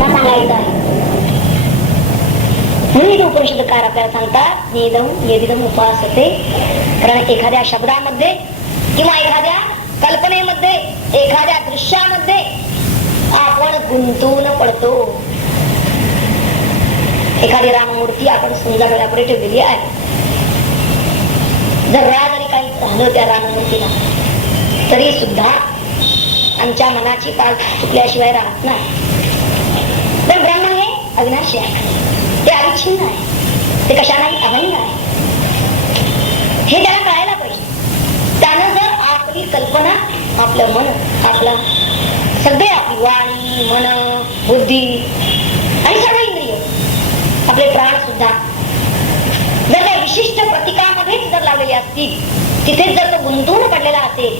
कथा सांगायचा आहे. म्हणून उपनिषदकार आपल्याला सांगतात नेदम यदिदम उपासते. कारण एखाद्या शब्दामध्ये किंवा एखाद्या कल्पनेमध्ये एखाद्या दृश्यामध्ये आपण गुंतून पडतो. एखादी राममूर्ती आपण समजा डोळ्यापुढे ठेवलेली आहे. जरा जरी काही झालं त्या राममूर्तीला तरी सुद्धा आमच्या मनाची पाल चुकल्याशिवाय राहत नाही. पण ब्रह्म हे अविनाशी आहे, ते अविच्छिन्न आहे, ते कशालाही अभंग आहे. हे त्याला कळायला पाहिजे. त्यानं जर आपली कल्पना, आपलं मन, आपला सगळे आपली वाणी, मन, बुद्धी आणि सर्व इंद्रिय, आपले प्राण सुद्धा जर त्या विशिष्ट प्रतीकामध्येच जर लावलेले असतील, तिथेच जर तो गुंतून पडलेला असेल,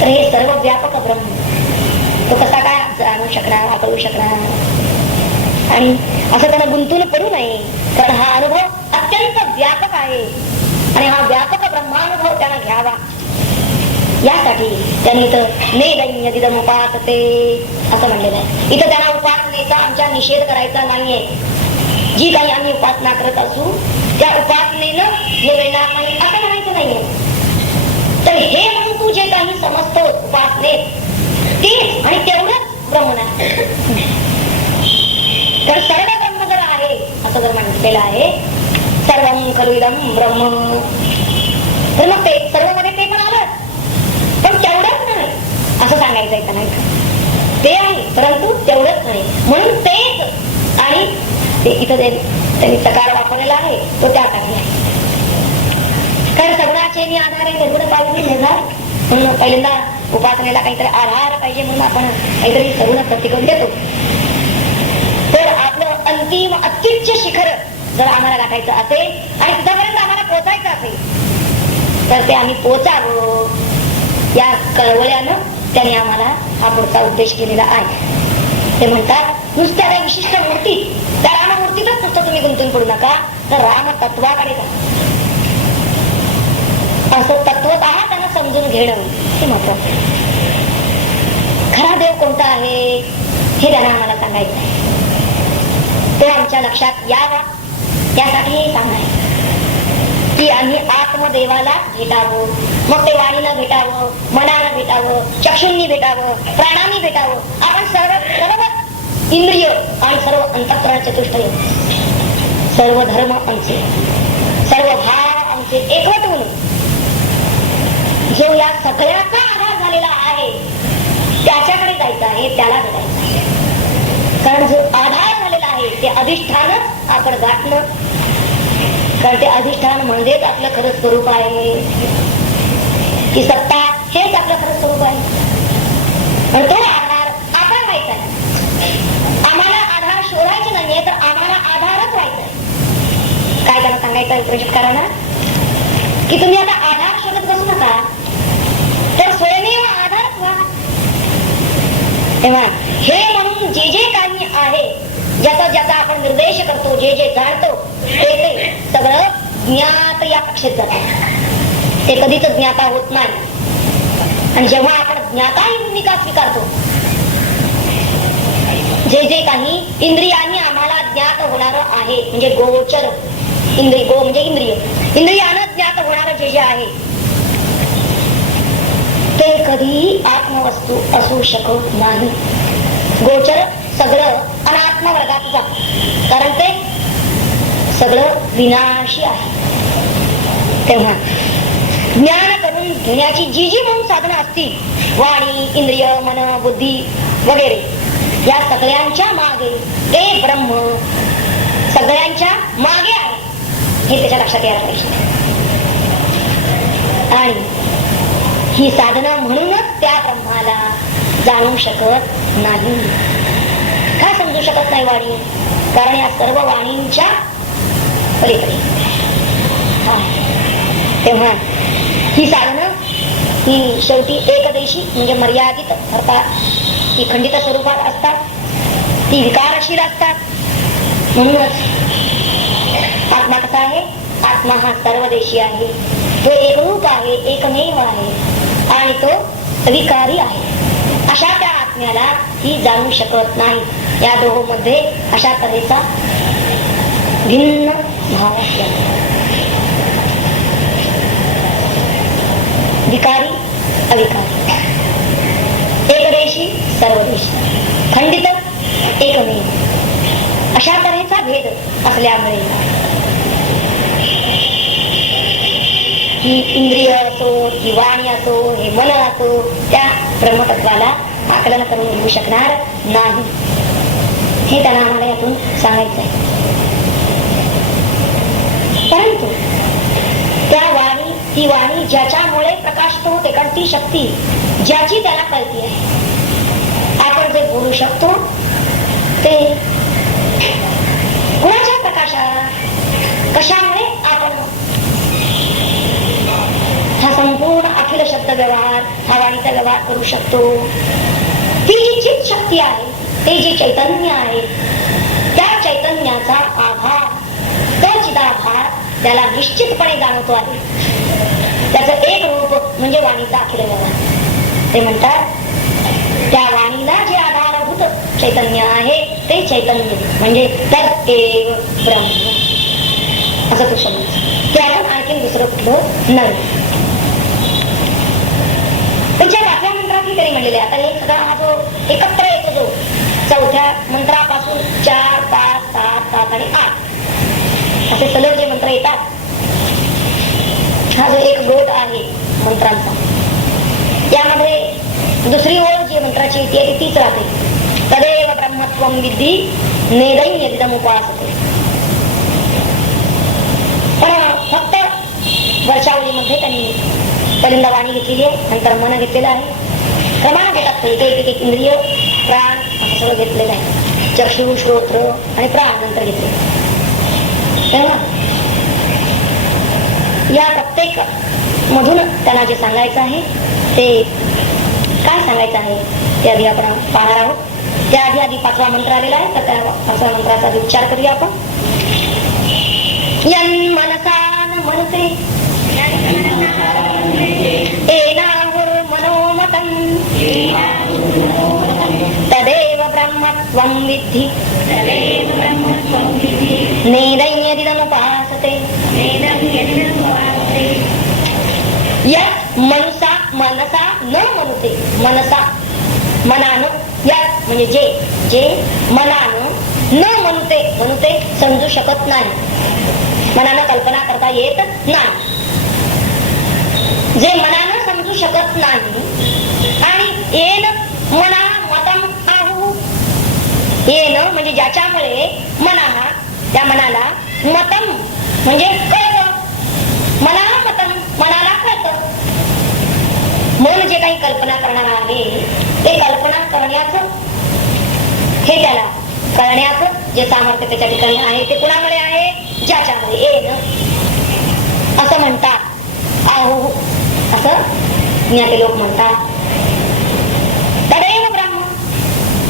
तर हे सर्व व्यापक ब्रह्म तो कसा काय जाणू शकणार, आकळू शकणार. आणि असं त्यानं गुंतून पडू नये, कारण हा अनुभव अत्यंत व्यापक आहे आणि हा व्यापक ब्रह्मानुभव त्यानं घ्यावा. यासाठी त्यांनी इथं नेदम उपासते असं म्हणलेलं आहे. इथं त्यांना उपासनेचा आमच्या निषेध करायचा नाहीये. जी काही आम्ही उपासना करत असू त्या उपासनेनं हे मिळणार नाही असं म्हणायचं नाहीये. तर हे म्हणून तू जे काही समजतो उपासनेत तेच आणि तेवढंच ब्रह्म नाही. तर सर्व ब्रह्म जर आहे असं जर म्हटलेलं आहे, सर्वं खलु इदं ब्रह्म, तर मग ते सर्व मध्ये ते पण आलं, पण तेवढंच नाही असं सांगायचंय का? नाही, ते आहे परंतु तेवढंच नाही. म्हणून तेच आणि ते इथं त्यांनी सकार वापरलेला आहे तो त्यासाठी आहे. कारण सगळ्याचे मी आधार आहे, निर्गुण पाहिजे निर्धार. म्हणून पहिल्यांदा उपासनेला काहीतरी आधार पाहिजे म्हणून आपण काहीतरी सगुण प्रतिकून देतो. तर आपलं अंतिम अत्युच्च शिखर जर आम्हाला गाठायचं असेल आणि तिथपर्यंत आम्हाला पोहोचायचं असेल तर ते आम्ही पोहोचावं या कळवळ्यानं त्याने आम्हाला हा पुढचा उद्देश केलेला आहे. ते म्हणतात नुसत्या त्या विशिष्ट मूर्ती, त्या राममूर्तीतच नुसतं तुम्ही गुंतून पडू नका, तर राम तत्वाकडे जा. असं तत्वतः त्यांना समजून घेणं हे महत्वाचं. खरा देव कोणता आहे हे त्यांना आम्हाला सांगायचं आहे. तो आमच्या लक्षात यावा त्यासाठी हे सांगायचं की आम्ही आत्मदेवाला भेटावं. मग ते वाणीला भेटावं, मनाला भेटावं, चक्षुंनी भेटावं, प्राणांनी भेटावं. आपण सर्व इंद्रिय आणि सर्व अंतःकरण चतुष्टय, सर्व धर्म आमचे, सर्व भाव आमचे एकवटून जो या सगळ्याचा आधार झालेला आहे त्याच्याकडे जायचं आहे, त्याला भेटायचं आहे. कारण जो आधार झालेला आहे ते अधिष्ठानच आपण गाठणं. कारण ते अधिष्ठान म्हणजेच आपलं खरं स्वरूप आहे की सत्ता हेच आपलं खरं स्वरूप आहे. आणि तो आधार आपण व्हायचा आहे. आम्हाला आधार शोधायचे नाहीये, तर आम्हाला आधारच व्हायचा आहे. काय त्यांना सांगायचं आहे उपनिषदकारांना की तुम्ही आता आधार शोधत बसू नका, तर स्वयमेव आधारच व्हा. तेव्हा हे म्हणून जे जे काही आहे, ज्याचा ज्याचा आपण निर्देश करतो, जे जे जाणतो ते सगळं ज्ञात या कक्षेत जातं. ते कधीच ज्ञाता होत नाही. आणि जेव्हा आपण ज्ञाता ही भूमिका स्वीकारतो, जे जे काही इंद्रियांनी आम्हाला ज्ञात होणार आहे, म्हणजे गोचर इंद्रिय, गो म्हणजे इंद्रिय, इंद्रियानं ज्ञात होणार जे जे आहे ते कधीही आत्मवस्तू असू शकत नाही. गोचर सगळं अनात्म वर्गात जात, कारण ते सगळं विनाशी आहे. तेव्हा ज्ञान करून घेण्याची जी जी म्हणून साधनं असतील, वाणी, इंद्रिय, मन, बुद्धी वगैरे, या सगळ्यांच्या मागे ते ब्रह्म सगळ्यांच्या मागे आहे हे त्याच्या लक्षात यायला पाहिजे. आणि ही साधना म्हणूनच त्या ब्रह्माला जाणू शकत नाही. का समजू शकत नाही वाणी? कारण या सर्व वाणींच्या पलीकडे. तेव्हा ही साधनं ही शेवटी एकदेशी म्हणजे मर्यादित अर्थात ती खंडित स्वरूपात असतात, ती विकारशील असतात. म्हणूनच आत्मा कसा आहे? आत्मा हा सर्वदेशी आहे, तो एकरूप आहे, एकमेव आहे आणि तो विकारी आहे. अशा त्या आत्म्याला ही जाणू शकत नाही. या दोहोमध्ये अशा तऱ्हेचा भिन्न भाव असला. विकारी अविकारी, एकदेशी सर्वदेशी, खंडित एकमेव, अशा तऱ्हेचा भेद असल्यामुळे ही इंद्रिय असो, ही वाणी असो, हे मन असो, त्या ब्रह्मतत्वाला आकलन करून घेऊ शकणार नाही. हे त्यांना आम्हाला यातून सांगायचं आहे. परंतु त्या वाणी, ती वाणी ज्याच्यामुळे प्रकाशित होते, कारण ती शक्ती ज्याची त्याला कळती आहे. आपण जे बोलू शकतो ते कुणाच्या प्रकाशात, कशामुळे आपण हा संपूर्ण अखिल शब्द व्यवहार, हा वाणीचा व्यवहार करू शकतो. ती जी चित शक्ती आहे, ते जे चैतन्य आहे, त्या चैतन्याचा आभार, तो चिदाभार त्याला निश्चितपणे जाणवतो आहे. त्याचं एक रूप म्हणजे वाणीचा अखिल व्यवहार. ते म्हणतात त्या वाणीला जे आधारभूत चैतन्य आहे ते चैतन्य म्हणजे तदेव ब्रह्म, असं तू समज. ते आपण आणखी दुसरं कुठलं नाही. त्याच्या 5व्या मंत्रातही तरी म्हणलेले. आता हे सगळा हा जो एकत्र येतो, जो 4थ्या मंत्रापासून 4, 5, 7, 7 आणि 8 असे सलग जे मंत्र येतात, हा जो एक गट आहे मंत्रांचा, यामध्ये दुसरी ओळ जी मंत्राची येते ती तीच राहते. तदेव ब्रह्मत्वं विद्धि नेदैयदिदम् उपासते. पण फक्त वर्षावलीमध्ये त्यांनी पहिल्यांदा वाणी घेतलेली आहे, नंतर मन घेतलेलं आहे. क्रमानं घेतात एक इंद्रिय, प्राण असं सगळं घेतलेलं आहे. चक्षु, श्रोत्र आणि प्राण नंतर घेतले. तेव्हा या प्रत्येक मधून त्यांना जे सांगायचं आहे ते काय सांगायचं आहे ते आधी आपण पाहणार आहोत. त्याआधी 5वा मंत्र आलेला आहे, तर त्या 5व्या मंत्राचा उच्चार करूया आपण. यन् मनसा न मनसे एनाहुर्मनोमतं तदेव ब्रह्मत्वं विद्धि नेदैयदिदमुपासते. यत् मनसा मनसा न मनुते, मनसा मनानं, यत् म्हणजे जे मनानं, न मनुते मनुते समजू शकत नाही, मनानं कल्पना करता येत नाही. जे मनानं समजू शकत नाही आणि येन मना मतम आहू, येन म्हणजे ज्याच्यामुळे मना, त्या मनाला मतम म्हणजे कळतं, मना मतम मनाला कळतं. मन जे काही कल्पना करणार आहे ते कल्पना करण्याचं, हे त्याला कळण्याचं जे सामर्थ्य त्याच्या ठिकाणी आहे ते कुणामुळे आहे? ज्याच्यामुळे. येन असं म्हणतात, आहू असं ज्ञाते लोक म्हणतात. तदेव ब्रह्म,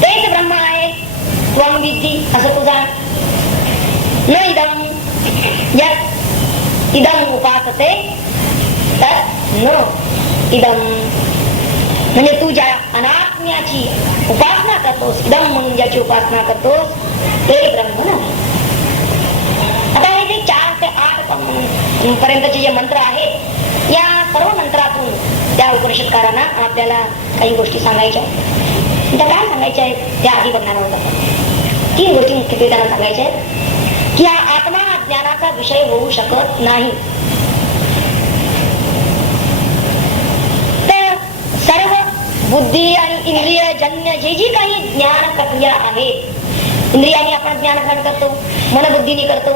तेच ब्रह्म आहे. त्वं विद्धि असं तुझा. न इदम यत् इदम उपासते तत् न इदम म्हणजे तू ज्या अनात्म्याची उपासना करतोस, इदम म्हणून ज्याची उपासना करतोस ते ब्रह्म नाही. आता हे जे 4 ते 8 पर्यंतचे जे मंत्र आहेत, या सर्व मंत्रातून त्या उपनिषदकारांना आपल्याला काही गोष्टी सांगायच्या. त्या काय सांगायच्या आहेत त्या आधी बघणार आहोत आपण. 3 गोष्टी मुख्यत्वे त्यांना सांगायच्या आहेत की हा आत्मा ज्ञानाचा विषय होऊ शकत नाही. तर सर्व बुद्धी आणि इंद्रिय जन्य जी काही ज्ञान प्रक्रिया आहेत, इंद्रियाने आपण ज्ञान ग्रहण करतो, मनबुद्धीने करतो,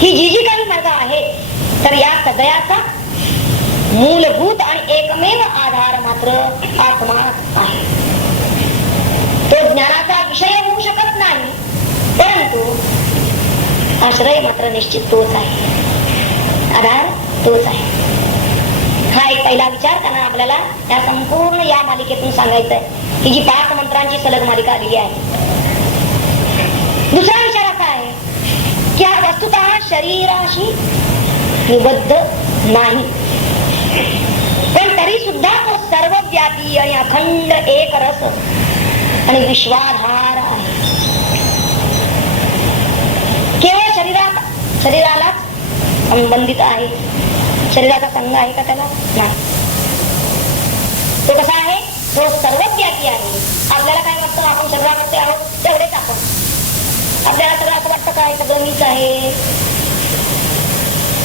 ही जी काही मार्ग आहे, तर या सगळ्याचा मूलभूत आणि एकमेव आधार मात्र आत्मा आहे. तो ज्ञानाचा विषय होऊ शकत नाही, परंतु आश्रय मात्र निश्चित तोच आहे, आधार तोच आहे. हा एक पहिला विचार त्यांना आपल्याला या संपूर्ण या मालिकेतून सांगायचा आहे की जी 5 मंत्रांची सलग मालिका आलेली आहे. दुसरा विचार असा आहे की हा वस्तुतः शरीराशी निबद्ध नाही, पण तरी सुद्धा तो सर्वव्यापी आणि अखंड एक रस आणि विश्वाधार आहे. केवळ शरीराला बंधित आहे. शरीराचा संग आहे का त्याला? नाही. तो कसा आहे? तो सर्वव्यापी आहे. आपल्याला काय वाटतं? आपण शरीरामध्ये आहोत तेवढेच आपण. आपल्याला सगळं असं वाटतं काय सगळं मीच आहे.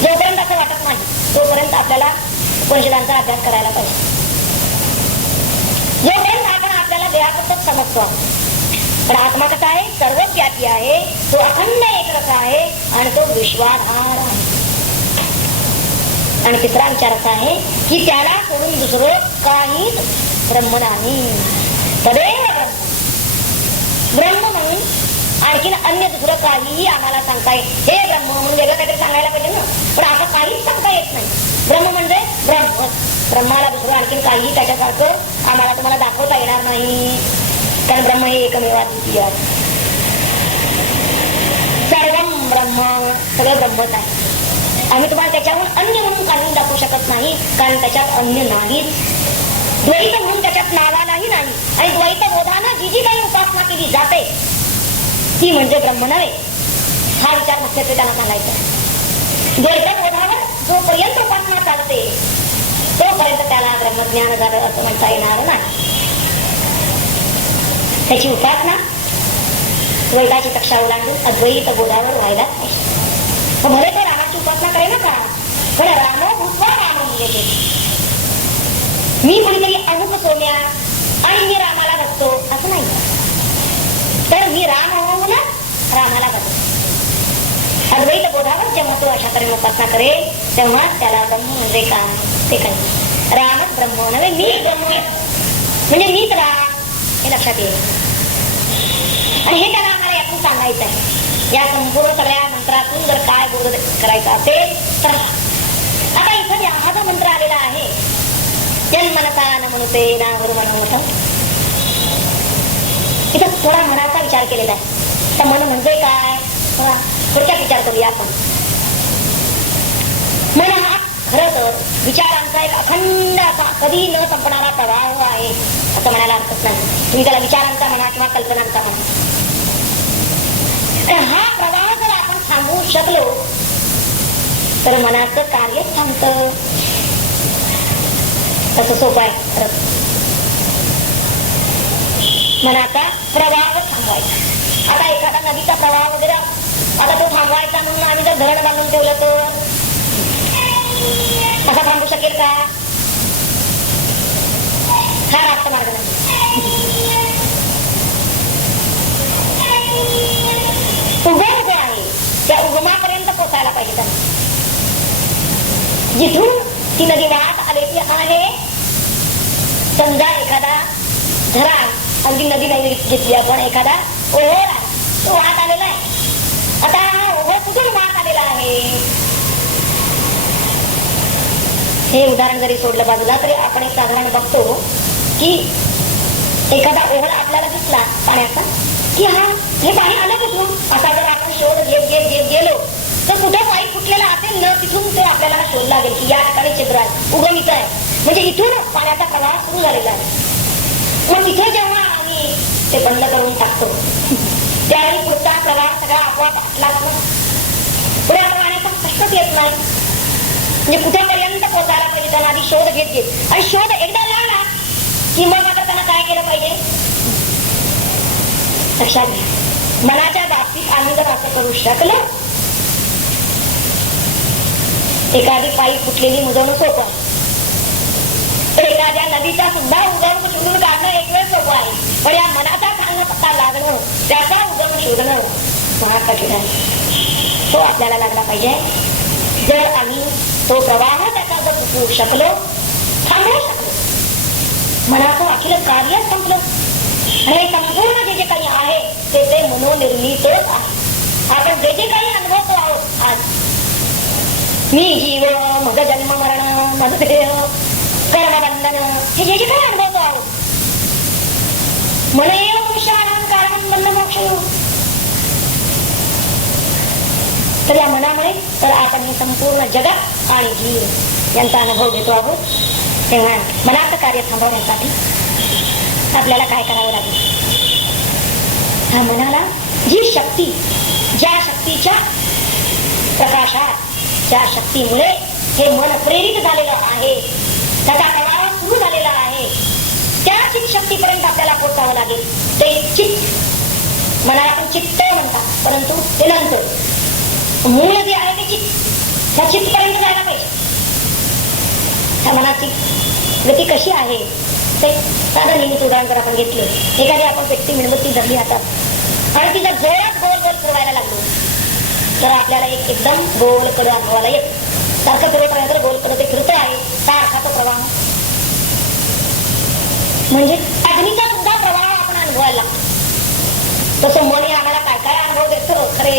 जोपर्यंत असं वाटत नाही तोपर्यंत आपल्याला उपनिषदांचा अभ्यास करायला पाहिजे. जोपर्यंत आपण आपल्याला देहापुरतच समजतो. पण आत्मा कसा आहे? सर्वव्यापी आहे. तो अखंड एकरस आहे आणि तो विश्वाधार आहे. आणि तिसरा विचार असा आहे की त्याला सोडून दुसरं काहीच ब्रह्म नाही. तदेव ब्रह्म म्हणून आणखीन अन्य दुसरं काहीही आम्हाला सांगता येत. हे ब्रह्म म्हणून वेगळं काहीतरी सांगायला पाहिजे ना. पण असं काहीच सांगता येत नाही. ब्रह्म म्हणजे ब्रह्म. ब्रह्माला दुसरं आणखीन काहीही त्याच्यासारखं आम्हाला तुम्हाला दाखवता येणार नाही. कारण ब्रह्म हे एकमेव अद्वितीय आहे. सर्वम ब्रह्म, सगळं ब्रह्मच आहे. आम्ही तुम्हाला त्याच्याहून अन्य म्हणून काढून दाखवू शकत नाही. कारण त्याच्यात अन्य नाहीच. द्वैत म्हणून त्याच्यात नावालाही नाही. आणि द्वैत बोधानं जी जी काही उपासना केली जाते ती म्हणजे ब्रह्म नव्हे. हा विचार मुख्यत्वे त्यांना सांगायचा. द्वैत बोधावर जोपर्यंत उपासना चालते तोपर्यंत त्याला ब्रह्मज्ञान झालं असं म्हणता येणार नाही. त्याची उपासना द्वैताची कक्षा ओलांडून अद्वैत बोधावर व्हायलाच पाहिजे. भले तो रामाची उपासना करे ना का, पण रामो भूत्वा राम म्हणजे मी कुणीतरी अमुक सोन्या आणि मी रामाला बघतो असं नाही. तर मी राम होऊन रामाला बघतो. अद्वैत बोधावर जेव्हा तो अशा तऱ्हेने उपासना करेल तेव्हा त्याला ब्रह्म म्हणजे काय ते काय रामच ब्रह्म नव्हे मी ब्रह्म म्हणजे मीच राम हे लक्षात येईल. आणि हे त्याला आम्हाला यातून सांगायचं आहे. या संपूर्ण सगळ्या मंत्रातून जर काय बोध करायचं असेल तर आता इथं हा जो मंत्र आलेला आहे जन्मनसा न म्हणते ना मनोमत, इथं थोडा मनाचा विचार केलेला आहे. तर मन म्हणजे काय थोडक्यात विचार करूया आपण. मन हा खरं तर विचारांचा एक अखंड असा कधी न संपणारा प्रवाह आहे असं म्हणायला हरकत नाही. तुम्ही त्याला विचारांचा म्हणा किंवा कल्पनांचा म्हणा. हा प्रवाह जर आपण थांबवू शकलो तर मनाचं कार्य थांबतं. तसं सोपं आहे खरं. मनाचा प्रवाह थांबवायचा. आता एखादा नदीचा प्रवाह वगैरे आता तो थांबवायचा म्हणून आम्ही जर धरण बांधून ठेवलं तर असा थांबू शकेल का? हा रास्त मार्ग नाही. उगम जे आहे त्या उगमापर्यंत पोचायला पाहिजे त्यांना. जिथून ती नदी वाहत आलेली आहे. समजा एखादा झरा अगदी नदी नाही घेतली आपण, एखादा ओहोळ आहे तो वाहत आलेला आहे. आता हा ओहोळ कुठून वाहत आलेला आहे हे उदाहरण जरी सोडलं बाजूला तरी आपण एक साधारण बघतो की एखादा ओहोळ आपल्याला दिसला पाण्याचा की हा हे पाणी आलं कुठून. असा जर आपण शोध घेत घेत घेत गेलो तर कुठं पाईप फुटलेला असेल न तिथून ते आपल्याला शोध लागेल की या ठिकाणी छिद्र आहे, उगम इथं आहे. म्हणजे इथून पाण्याचा प्रवाह सुरू झालेला आहे. मग तिथे जेव्हा आम्ही ते बंद करून टाकतो त्यावेळी पुढचा प्रवाह सगळा आपोआप लागतो. पुढे आता पाण्याचा कष्टच येत नाही. म्हणजे कुठेपर्यंत पोहोचायला पाहिजे त्यांना आधी शोध घेत घेत. आणि शोध एकदा लागला की मग आता त्यांना काय केलं पाहिजे लक्षात घ्या. मनाच्या बाबतीत आम्ही जर असं करू शकलो एखादी पाईप फुटलेली मुजवणं सोपं आहे. एखाद्या नदीचा सुद्धा उगम शोधून काढणं एक वेळ सोपं आहे. पण या मनाचा चांगला पत्ता लागणं त्याचा उगम शोधणं फार कठीण आहे. तो आपल्याला लागला पाहिजे. जर आम्ही तो प्रवाह त्याचा जर चुकवू शकलो थांबवू शकलो मनाचं अखिल कार्य संपलं. आणि संपूर्ण जे जे काही आहे ते मनोनिर्मितच आहे. आपण जे जे काही अनुभवतो आहोत आज मी जीव मग जन्म मरण मग देह कर्मबंधन हे जे जे काही अनुभवतो आहोत मनेव पुरुषाणां कारणं बंध मोक्ष. तर या मनामुळे तर आपण हे संपूर्ण जगत आणि जीव यांचा अनुभव घेतो आहोत. तेव्हा मनाचं कार्य थांबवण्यासाठी आपल्याला काय करावं लागेल ह्या मनाला जी शक्ती, ज्या शक्तीच्या प्रकाशात, ज्या शक्तीमुळे हे मन प्रेरित झालेलं आहे, त्याचा प्रवाह सुरू झालेला आहे, त्या चित्त शक्तीपर्यंत आपल्याला पोहोचावं लागेल. ते चित्त, मनाला आपण चित्त म्हणतात, परंतु ते नंतर मूळ जे आहे ते चित्त, त्या चित्तपर्यंत जायला पाहिजे. त्या मनाची गती कशी आहे ते साधं निमित्त उदाहरण जर आपण घेतलं, एखादी आपण व्यक्ती मेणबत्ती धरली हातात आणि तिचा जोरात गोल गोल फिरवायला लागलो तर आपल्याला एक एकदम गोल कडं अनुभवाला येत. सारखं फिरवत राहिलं तर गोल कडं ते फिरत आहे, सारखा तो प्रवाह, म्हणजे अग्नीचा सुद्धा प्रवाह आपण अनुभवायला लागतो. तसं मन हे आम्हाला काय काय अनुभव देतो, खरे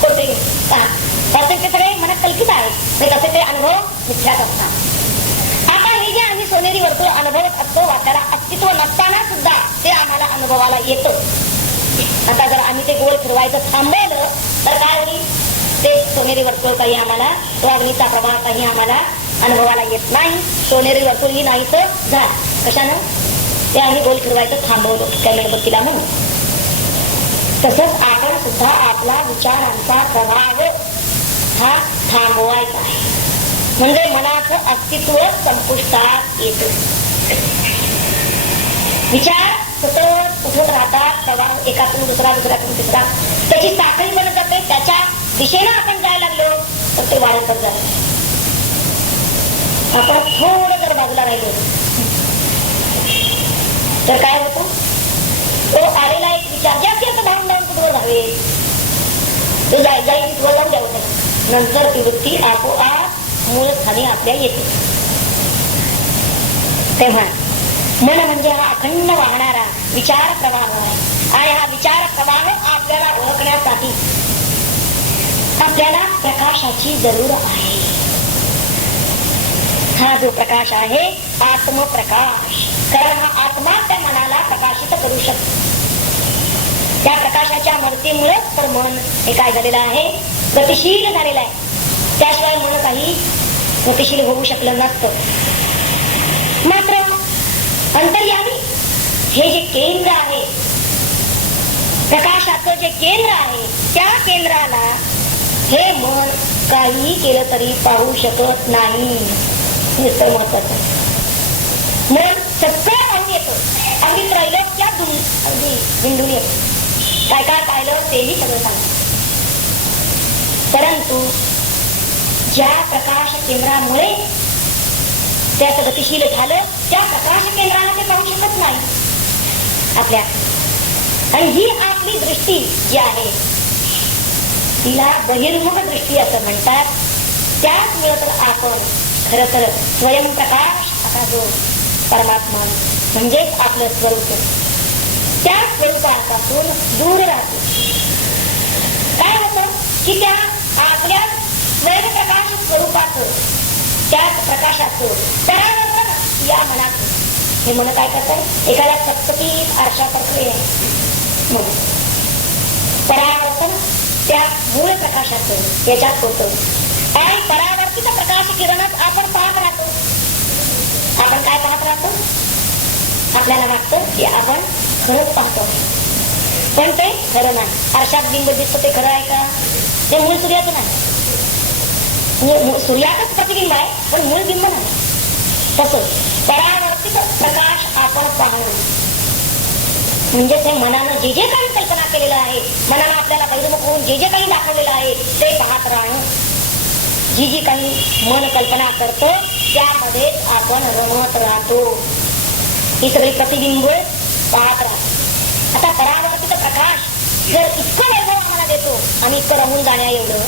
खोटे तसे ते सगळे मनात कल्पित आहे, तसे ते अनुभव मिथ्याच असतात. आता हे जे आम्ही सोनेरी वर्तुळ अनुभवत असतो, त्याला अस्तित्व नसताना सुद्धा ते आम्हाला अनुभवाला येतं. आता जर आम्ही ते गोल फिरवायचं थांबवलं तर काय होईल, ते सोनेरी वर्तुळ काही आम्हाला, तो अग्नीचा प्रभाव काही आम्हाला अनुभवाला येत नाही. सोनेरी वर्तुळ ही नाहीच झालं. कशानं? ते आम्ही गोल फिरवायचं थांबवलं त्या मेणबत्तीला म्हणून. तसंच आपण सुद्धा आपला विचारांचा प्रभाव हा थांबवायचा आहे, म्हणजे मनाचं अस्तित्व संपुष्टात येत. विचार सतत उठत राहतात, प्रवाह एकातून दुसरा, दुसऱ्यातून तिसरा, त्याची साखळी बनत जाते. त्याच्या दिशेनं आपण जायला लागलो तर ते वाढतच जात. आपण थोडं जर बाजूला राहिलो तर काय होतं, तो आलेला एक विचार जास्ती असं धावून धावून कुठवर जावे, तो जाईल तिथवर जाऊन द्यावं त्याला. नंतर ती वृत्ती आपोआप मूळ स्थानी आपल्या येते. तेव्हा मन म्हणजे हा अखंड वाहणारा विचार प्रवाह आहे, आणि हा विचार प्रवाह आपल्याला ओळखण्यासाठी आपल्याला प्रकाशाची जरूर आहे. हा जो प्रकाश आहे आत्मप्रकाश, कारण हा आत्मा त्या मनाला प्रकाशित करू शकतो. त्या प्रकाशाच्या मर्तीमुळे तर मन हे काय झालेलं आहे, गतिशील झालेलं आहे. त्याशिवाय मन काही गतिशील होऊ शकलं नसतं. मात्र अंतर्यामी हे जे केंद्र आहे, प्रकाशाचं जे केंद्र आहे, त्या केंद्राला हे मन काही केलं तरी पाहू शकत नाही. हे तर महत्वाचं. मन सगळं पाहून येतो, अगदी त्रैलोक्यात अगदी हिंडून येतो, काय काय पाहिलं तेही सगळं सांगतो. परंतु ज्या प्रकाश केंद्रामुळे त्याचं गतिशील झालं, त्या प्रकाश केंद्राला ते पाहू शकत नाही आपल्या. आणि ही आपली दृष्टी जी आहे तिला बहिर्मुख दृष्टी असं म्हणतात. त्याचमुळे तर आपण खर तर स्वयंप्रकाश असा जो परमात्मा म्हणजेच आपलं स्वरूप, त्या स्वरूपापासून दूर राहतो. काय होतं की त्या आपल्या स्वयंप्रकाश स्वरूपाचं, त्याच प्रकाशाचं परावर्तन या मनात, हे मन काय करतात, एखाद्या चकचकीत आरशासारखे परावर्तन त्या मूळ प्रकाशाचं याच्यात होतं. आणि परावर्तित प्रकाश किरणच आपण पाहत राहतो. आपण काय पाहत राहतो, आपल्याला वाटतं की आपण खरंच पाहतो, पण ते खरं नाही. आरशात बिंब दिसतं ते खरं आहे का, ते मूळ सूर्याचं नाही. सूर्याचंच प्रतिबिंब आहे पण मूळ बिंब नाही. तसंच परावर्तित प्रकाश आपण पाहणं म्हणजे ते मनानं जे जे काही कल्पना केलेलं आहे, मनानं आपल्याला बहिर्मुख होऊन जे जे काही दाखवलेलं आहे ते पाहत राहणं. जी जी काही मन कल्पना करतो त्यामध्ये आपण रमत राहतो. ही सगळी प्रतिबिंब पाहत राहतो. आता परावर्तित प्रकाश जर इतकं वैभव आम्हाला देतो आणि इतकं रमून जाण्या एवढं,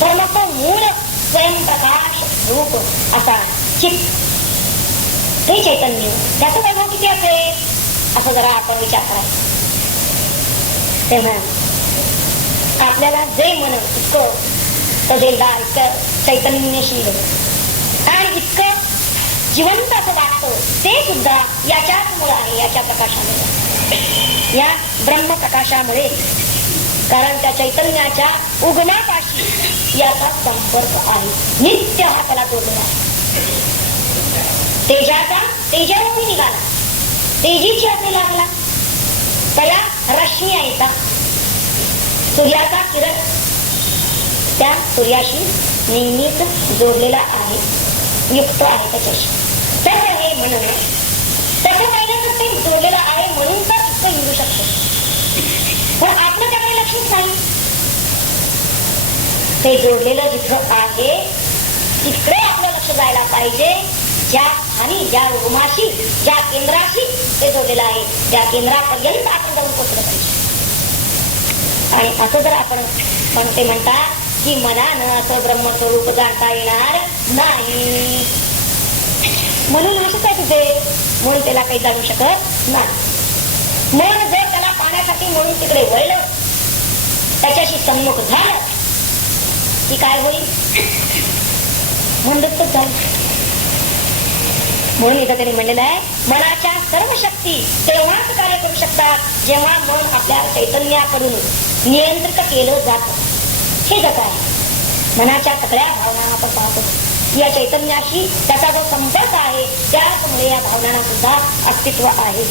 तर मग तो मूळ स्वयंप्रकाश रूप असा चित्त, ते चैतन्य, त्याचं वैभव किती असेल असं जरा आपण विचार करायचा. तेव्हा आपल्याला जे मन इतकं सजेलदार, इतकं चैतन्यशील आणि इतकं जिवंत असं वाटतं, ते सुद्धा याच्याच मुळे आहे, याच्या प्रकाशामुळे, या ब्रह्मप्रकाशामुळे. कारण त्या चैतन्याच्या उगमापाशी याचा संपर्क आहे, नित्य हा त्याला जोडलेला आहे. तेजाचा तेजावरून निघाला, तेजीची असे लागला, त्याला रश्मी यायचा, सूर्याचा किरण त्या सूर्याशी नेहमीच जोडलेला आहे, युक्त आहे त्याच्याशी. सर्व हे म्हणून तसं पाहिलं तर ते जोडलेलं आहे म्हणून तर इतकं हिंदू शकतो. पण आपलं त्याकडे लक्षच नाही. ते जोडलेलं जिथं आहे तिकडे आपलं लक्ष जायला पाहिजे. ज्या आणि ज्या रूमाशी, ज्या केंद्राशी ते जोडलेलं आहे त्या केंद्रापर्यंत आपण जाऊन पोचलं पाहिजे. आणि असं जर आपण ते म्हणतात की मनानं असं ब्रह्मस्वरूप जाणता येणार नाही, म्हणून असं काय तुझे म्हणून त्याला काही जाणू शकत नाही. मन जर त्याला पाण्यासाठी म्हणून तिकडे वळलं, त्याच्याशी सम्मुख झालं की काय होईल? म्हणतच झालं. म्हणून इथं त्यांनी म्हणलेलं आहे मनाच्या सर्व शक्ती तेव्हाच कार्य करू शकतात जेव्हा मन आपल्या चैतन्याकडून नियंत्रित केलं जात. हे जग आहे. मनाच्या सगळ्या भावना आपण पाहतो या चैतन्याशी त्याचा जो संपर्क आहे त्याचमुळे या भावनांना सुद्धा अस्तित्व आहे.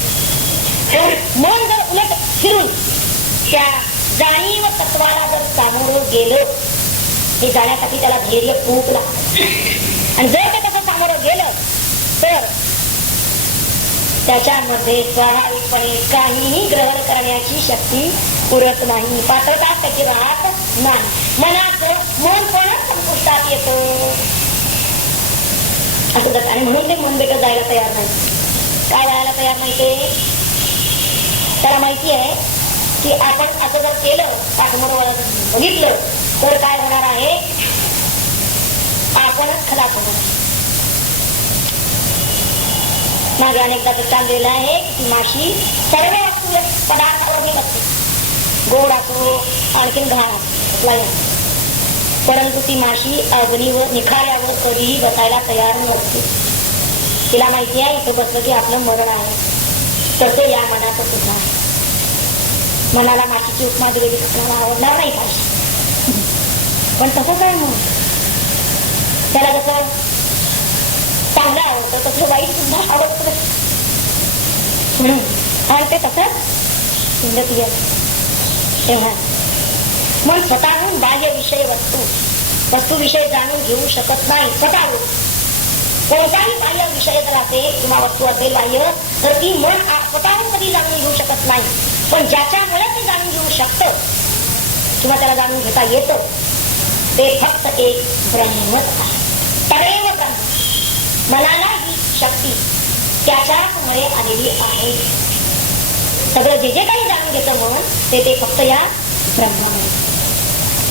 मन जर उलट फिरून त्या जाणीव तत्वाला जर सामोरं गेलं, हे जाण्यासाठी त्याला धैर्य खूप लागतं. आणि जर ते तसं सामोरं गेलं तर त्याच्यामध्ये स्वाभाविकपणे काहीही ग्रहण करण्याची शक्ती उरत नाही, पात्रता त्याची राहत नाही. मनाचं मन पण संपुष्टात येतं असं जात. आणि म्हणून ते मन बेट जायला तयार नाही. काय जायला तयार नाही? ते त्याला माहिती आहे की आपण असं जर केलं, पाठमोर बघितलं तर काय होणार आहे? आपणच खलास होणार. मागे अनेकदा दृष्टांत दिलेला आहे की माशी सर्व वस्तू पदार्थावर मी बसते, गोड असो आणखीन घाण असो, परंतु ती माशी अग्नीवर निखाऱ्यावर कधीही बसायला तयार नसते. तिला माहिती आहे इथं बसलं की आपलं मरण आहे. तसं या मनाचं सुद्धा आहे. मनाला माशीची उपमा दिलेली आपल्याला आवडणार नाही पाहिजे, पण तसं काय मग त्याला जसं चांगलं आवडतं तसं वाईट सुद्धा आवडतं म्हणून. आणि ते तसंच तेव्हा मग स्वतःहून बाह्य विषय वस्तूविषयी जाणून घेऊ शकत नाही. स्वतःहून कोणताही बाह्य विषय जर असेल किंवा वस्तू असेल बाह्य, तर ती मन स्वतःहून कधी जाणून घेऊ शकत नाही. पण ज्याच्यामुळे ते जाणून घेऊ शकतं किंवा त्याला जाणून घेता येतं ते फक्त एक ब्रह्मच आहे. तदेव ब्रह्म. मनाला ही शक्ती त्याच्यामुळे आलेली आहे. सगळं जे जे काही जाणून घेतं मन ते फक्त या ब्रह्मामुळे.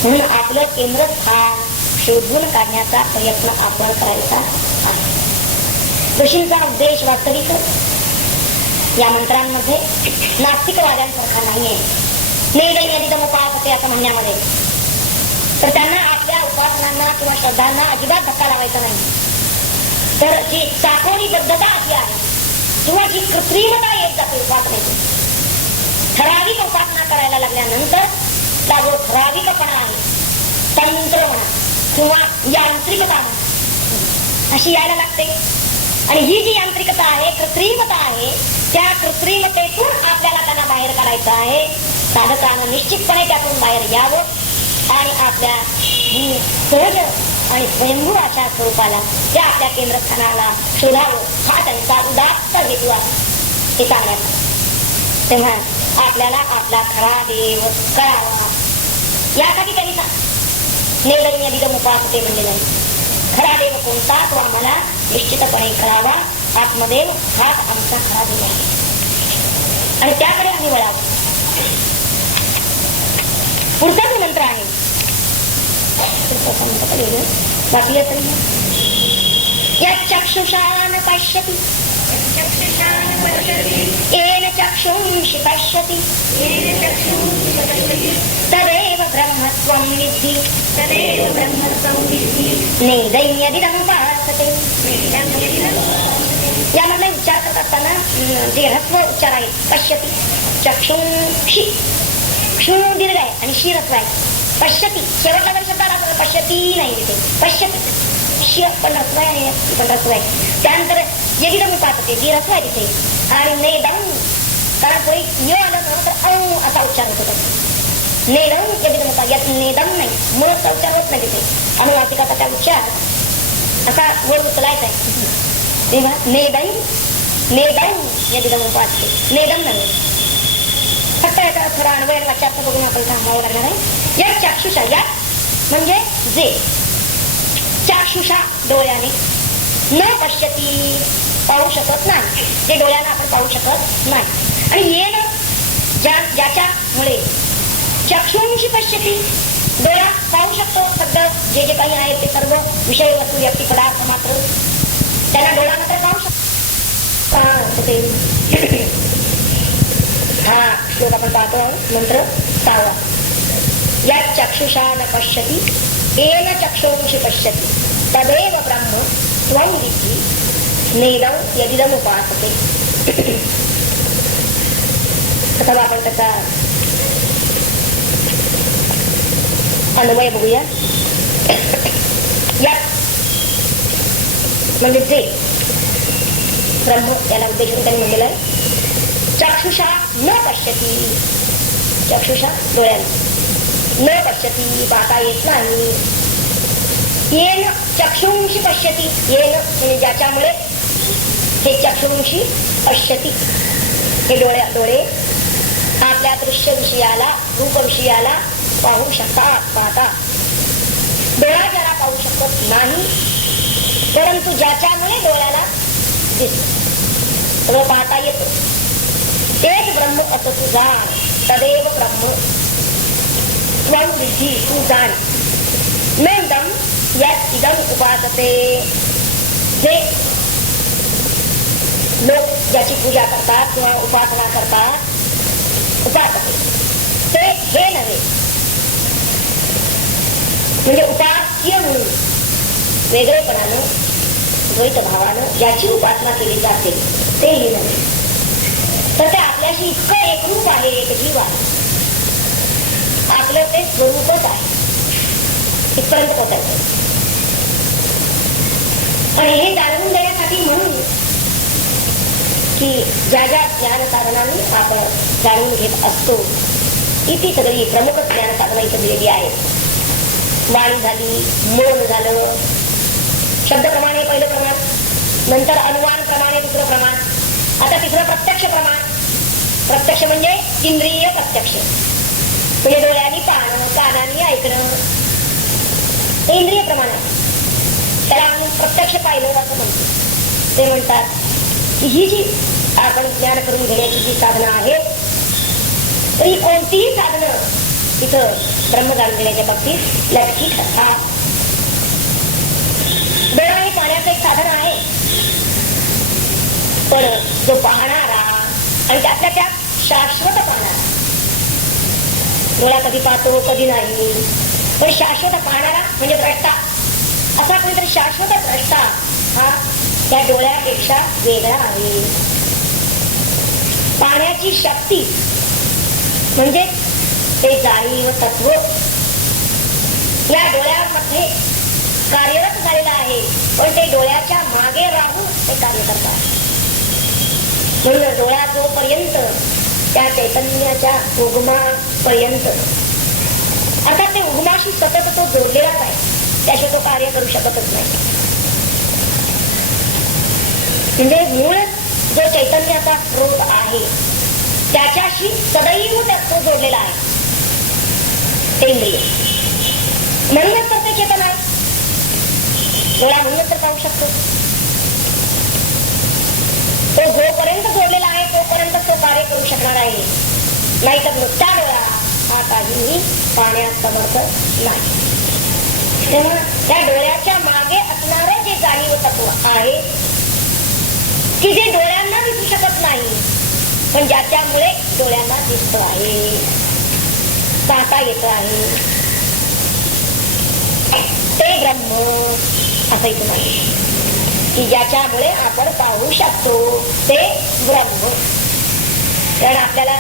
म्हणून आपलं केंद्रस्थान शोधून काढण्याचा प्रयत्न आपण करायचा आहे. ऋषींचा उद्देश वास्तविक या मंत्रांमध्ये नास्तिकवाद्यांसारखा नाहीये. नैदैन्यदिदमुपासते असं म्हणण्यामध्ये तर त्यांना आपल्या उपासनांना किंवा श्रद्धांना अजिबात धक्का लावायचा नाही. तर जी चाकोरीबद्धता अशी आहे किंवा जी कृत्रिमता येत जाते उपासनेची, ठराविक उपासना करायला लागल्यानंतर त्या जो ठराविकपणा आहे, तंत्र म्हणा किंवा यांत्रिकता म्हणा अशी यायला लागते. आणि ही जी यांत्रिकता आहे, कृत्रिमता आहे, त्या कृत्रिमतेतून आपल्याला त्यांना बाहेर काढायचं आहे. साधकानं निश्चितपणे त्यातून बाहेर यावं आणि आपल्या सहज आणि स्वयंभू अशा स्वरूपाला त्या आपल्या केंद्रस्थानाला शोधावं. हा त्यांचा उदात्त हेतू आहे हे सांगण्याचा. तेव्हा आपल्याला आपला खरा देव कळावा यासाठी त्यांनी नैदैन्यदिदमुपासते म्हणलेलं आहे. खरा देव कोणता तो आम्हाला निश्चितपणे कळावा. आत्मदेव हाच आमचा खरा देव आहे आणि त्याकडे आम्ही वळावं. पुढचा जो मंत्र आहे बाकी असेल चक्षुषान पश्यति येन चक्षुंषि पश्यति तदेव ब्रह्मत्वं विद्धि नैदैन्यदिदमुपासते. यामधला उच्चार करत असताना जे ह्रस्व उच्चार आहे पश्यति, चक्षुंषि, क्षु दीर्घ आहे आणि शी ह्रस्व आहे. पश्यति शेवटला जर शब्द आला तर पश्यती नाही तिथे पश्यति, शी पण ह्रस्व आहे आणि पण ह्रस्व आहे. त्यानंतर यदिदमुपासते जी ह्रस्व आहे तिथे आणि नेदम, कारण कोणी य आलं तर औ असा उच्चार होतो. नेदम यदिदम होता, यात नेदम नाही, मुळचा उच्चार होत नाही तिथे. अनुवासिकाचा त्या उच्चार असा वर उचलायचा आहे. तेव्हा नेदम नेदम यदिदम उपासते, नेदम नव्हे. फक्त याचा थोडा अन्वय वाच्यार्थ बघून आपण थांबावं लागणार आहे. या चाक्षुषा, या म्हणजे जे, चाक्षुषा डोळ्याने, न पश्यती पाहू शकत नाही, जे डोळ्यानं आपण पाहू शकत नाही. आणि येन ज्याच्यामुळे चक्षुंशी पश्यती, डोळा पाहू शकतो सगळं जे जे काही आहे ते सर्व विषय वस्तू व्यक्ती पदार्थ मात्र त्यांना डोळा मात्र पाहू शकतो. हा श्लोक आपण पाहतो मंत्र 6. या चक्षुषा न पश्यती येन चक्षुंशी पश्यती तदेव ब्रह्म त्वं विद्धि नेदं यदिदम उपासते. आता आपण त्याचा अन्वय बघूया. या म्हणजे जे ब्रह्म याला उद्देशून त्यांनी म्हणलेलं आहे. चक्षुषा न पश्यती, चक्षुषा डोळ्याने, न पश्यती पाहता येत नाही. येन चक्षुंशी पश्यती, येन म्हणजे ज्याच्यामुळे हे चक्षुंशी पश्यती, हे डोळे आपल्या दृश्य विषयाला रूप विषयाला पाहू शकतात. पाहता डोळा ज्याला पाहू शकत नाही, परंतु ज्याच्यामुळे डोळ्याला दिसत पाहता येतो तेच ब्रह्म असं तू जाण. तदेव ब्रह्म त्वं विद्धि, तू जाण. नेदम यात इदम उपासते, जे लोक ज्याची पूजा करतात किंवा उपासना करतात, उपासते ते हे नव्हे, म्हणजे उपास्य म्हणून वेगळेपणानं द्वैत भावानं ज्याची उपासना केली जाते ते हे नव्हे, तर ते आपल्याशी इतकं एकरूप आहे, एक जीव आहे, आपलं ते स्वरूपच आहे, इथपर्यंत पोहोचायचं. आणि हे जाणून देण्यासाठी म्हणून की ज्या ज्या ज्ञान साधनांनी आपण जाणून घेत असतो, ती सगळी प्रमुख ज्ञान साधना इथं दिलेली आहे. वाणी झाली, मौन झालं, शब्दप्रमाणे पहिलं प्रमाण, नंतर अनुमान प्रमाणे दुसरं प्रमाण, आता तिसरं प्रत्यक्ष प्रमाण. प्रत्यक्ष म्हणजे इंद्रिय प्रत्यक्ष, म्हणजे डोळ्यांनी पाहणं, कानांनी ऐकणं, हे इंद्रिय प्रमाण आहे. त्याला आम्ही प्रत्यक्ष पाहिलं असं म्हणतो. ते म्हणतात की ही जी आपण ज्ञान करून घेण्याची जी साधनं आहेत, तर ही कोणतीही साधनं इथं ब्रह्म जाणून घेण्याच्या बाबतीत लटकी ठरतात. डोळा हे पाहण्याचं एक साधन आहे, पण जो पाहणारा आणि त्यातल्या त्यात शाश्वत पाहणारा, डोळा कधी पाहतो कधी नाही, पण शाश्वत पाहणारा म्हणजे द्रष्टा, असा कोणीतरी शाश्वत द्रष्टा हा त्या डोळ्यापेक्षा वेगळा आहे. पाहण्याची शक्ती म्हणजे ते जाणीव तत्व या डोळ्यामध्ये कार्यरत झालेलं आहे, पण ते डोळ्याच्या मागे राहून ते कार्य करतात. म्हणून डोळा जोपर्यंत त्या चैतन्याच्या उगमापर्यंत, अर्थात ते उगमाशी सतत तो जोडलेलाच आहे, त्याशिवाय तो कार्य करू शकतच नाही. म्हणजे मूळ जो चैतन्याचा स्रोत आहे त्याच्याशी सदैव तो जोडलेला आहे, ते इंद्रिय. म्हणूनच तर ते चेतन आहे. डोळा म्हणूनच तर पाहू शकतो. तो जोपर्यंत जोडलेला आहे तोपर्यंत तो कार्य करू शकणार आहे, नाहीतर नुसता डोळा हा काहीही पाहण्यास समर्थ नाही. तेव्हा त्या डोळ्याच्या मागे असणारं जे जाणीव तत्व आहे की जे डोळ्यांना दिसू शकत नाही, पण ज्याच्यामुळे डोळ्यांना दिसत आहे, पाहता येत आहे, ते ब्रह्म असं इथं नाही की ज्याच्यामुळे आपण पाहू शकतो ते ब्रह्म. कारण आपल्याला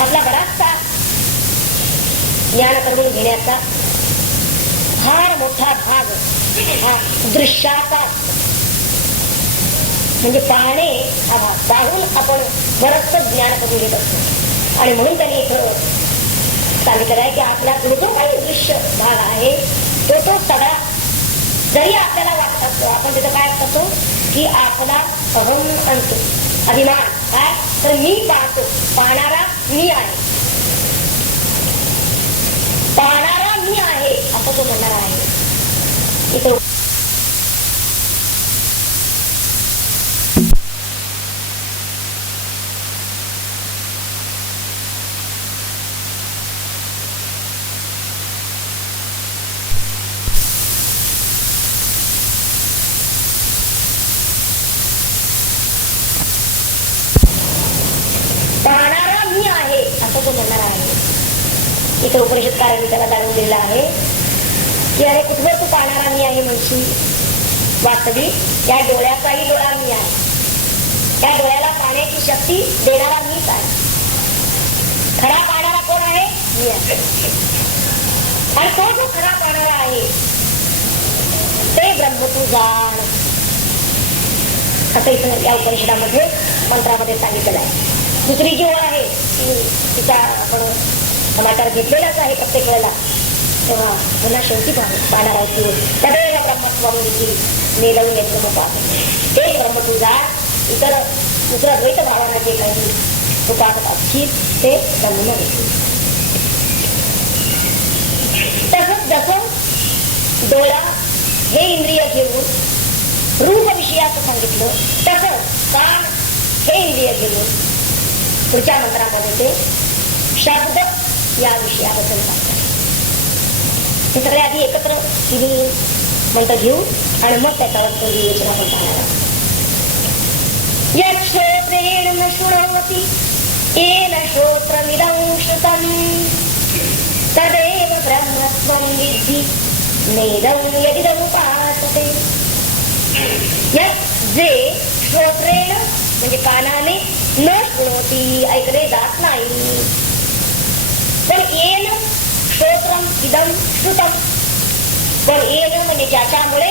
आपला बराचसा ज्ञान करून घेण्याचा फार मोठा भाग हा दृश्याचा, म्हणजे पाहणे हा भाग, पाहून आपण बरंचसं ज्ञान करून घेत असतो. आणि म्हणून त्यांनी इथं सांगितलेलं आहे की आपला जो जो काही दृश्य भाग आहे तो तो सगळा जरी आपल्याला वाटत असतो, आपण तिथं काय असतो की आपला अहम आणतो, अभिमान काय तर मी पाहतो, पाहणारा मी आहे, पाहणारा मी आहे असं तो म्हणणारा आहे. इथं पाहणारा मी आहे असं तो म्हणणारा आहे. इथे उपनिषदकारांनी त्याला जाणून दिलेलं आहे की अरे कुठवर तू पाहणारा मी आहे म्हणशील, वास्तविक या डोळ्याचाही डोळा मी आहे, त्या डोळ्याला पाहण्याची शक्ती देणारा मीच आहे. खरा पाहणारा कोण आहे? मी आहे. आणि तो जो खरा पाहणारा आहे ते ब्रह्म तू जाण असं इथं या उपनिषदामध्ये मंत्रामध्ये सांगितलेलं आहे. दुसरी जी ओळ आहे तिचा आपण समाचार घेतलेलाच आहे प्रत्येक वेळेला, तेव्हा पुन्हा शेवटी पाहणार आहे की तदेव ब्रह्मस्वरूपी नेलवून येतो ते ब्रह्म तुझा. इतर दुसरं द्वैत भावानं जे काही उपासक असतील ते ब्रह्म नव्हे. तसंच जसं डोळा हे इंद्रिय घेऊन रूप विषयाचं सांगितलं, तसंच कान हे इंद्रिय घेऊन पुढच्या मंत्रामध्ये ते शब्द या विषयाबद्दल सांगतात. हे सगळे आधी एकत्र तिन्ही मंत्र घेऊ आणि मग त्याच्यावर तो विवेचना पण सांगणार. यक्षोत्रेण न शृणोति येन श्रोत्रमिदं श्रुतं तदेव ब्रह्मत्वं विद्धि नेदं यदिदमुपासते. जे श्रोत्रेण म्हणजे कानाने न शृणोति ऐकले जात नाही, पण येन श्रोत्रम इदम श्रुतम, पण येन म्हणजे ज्याच्यामुळे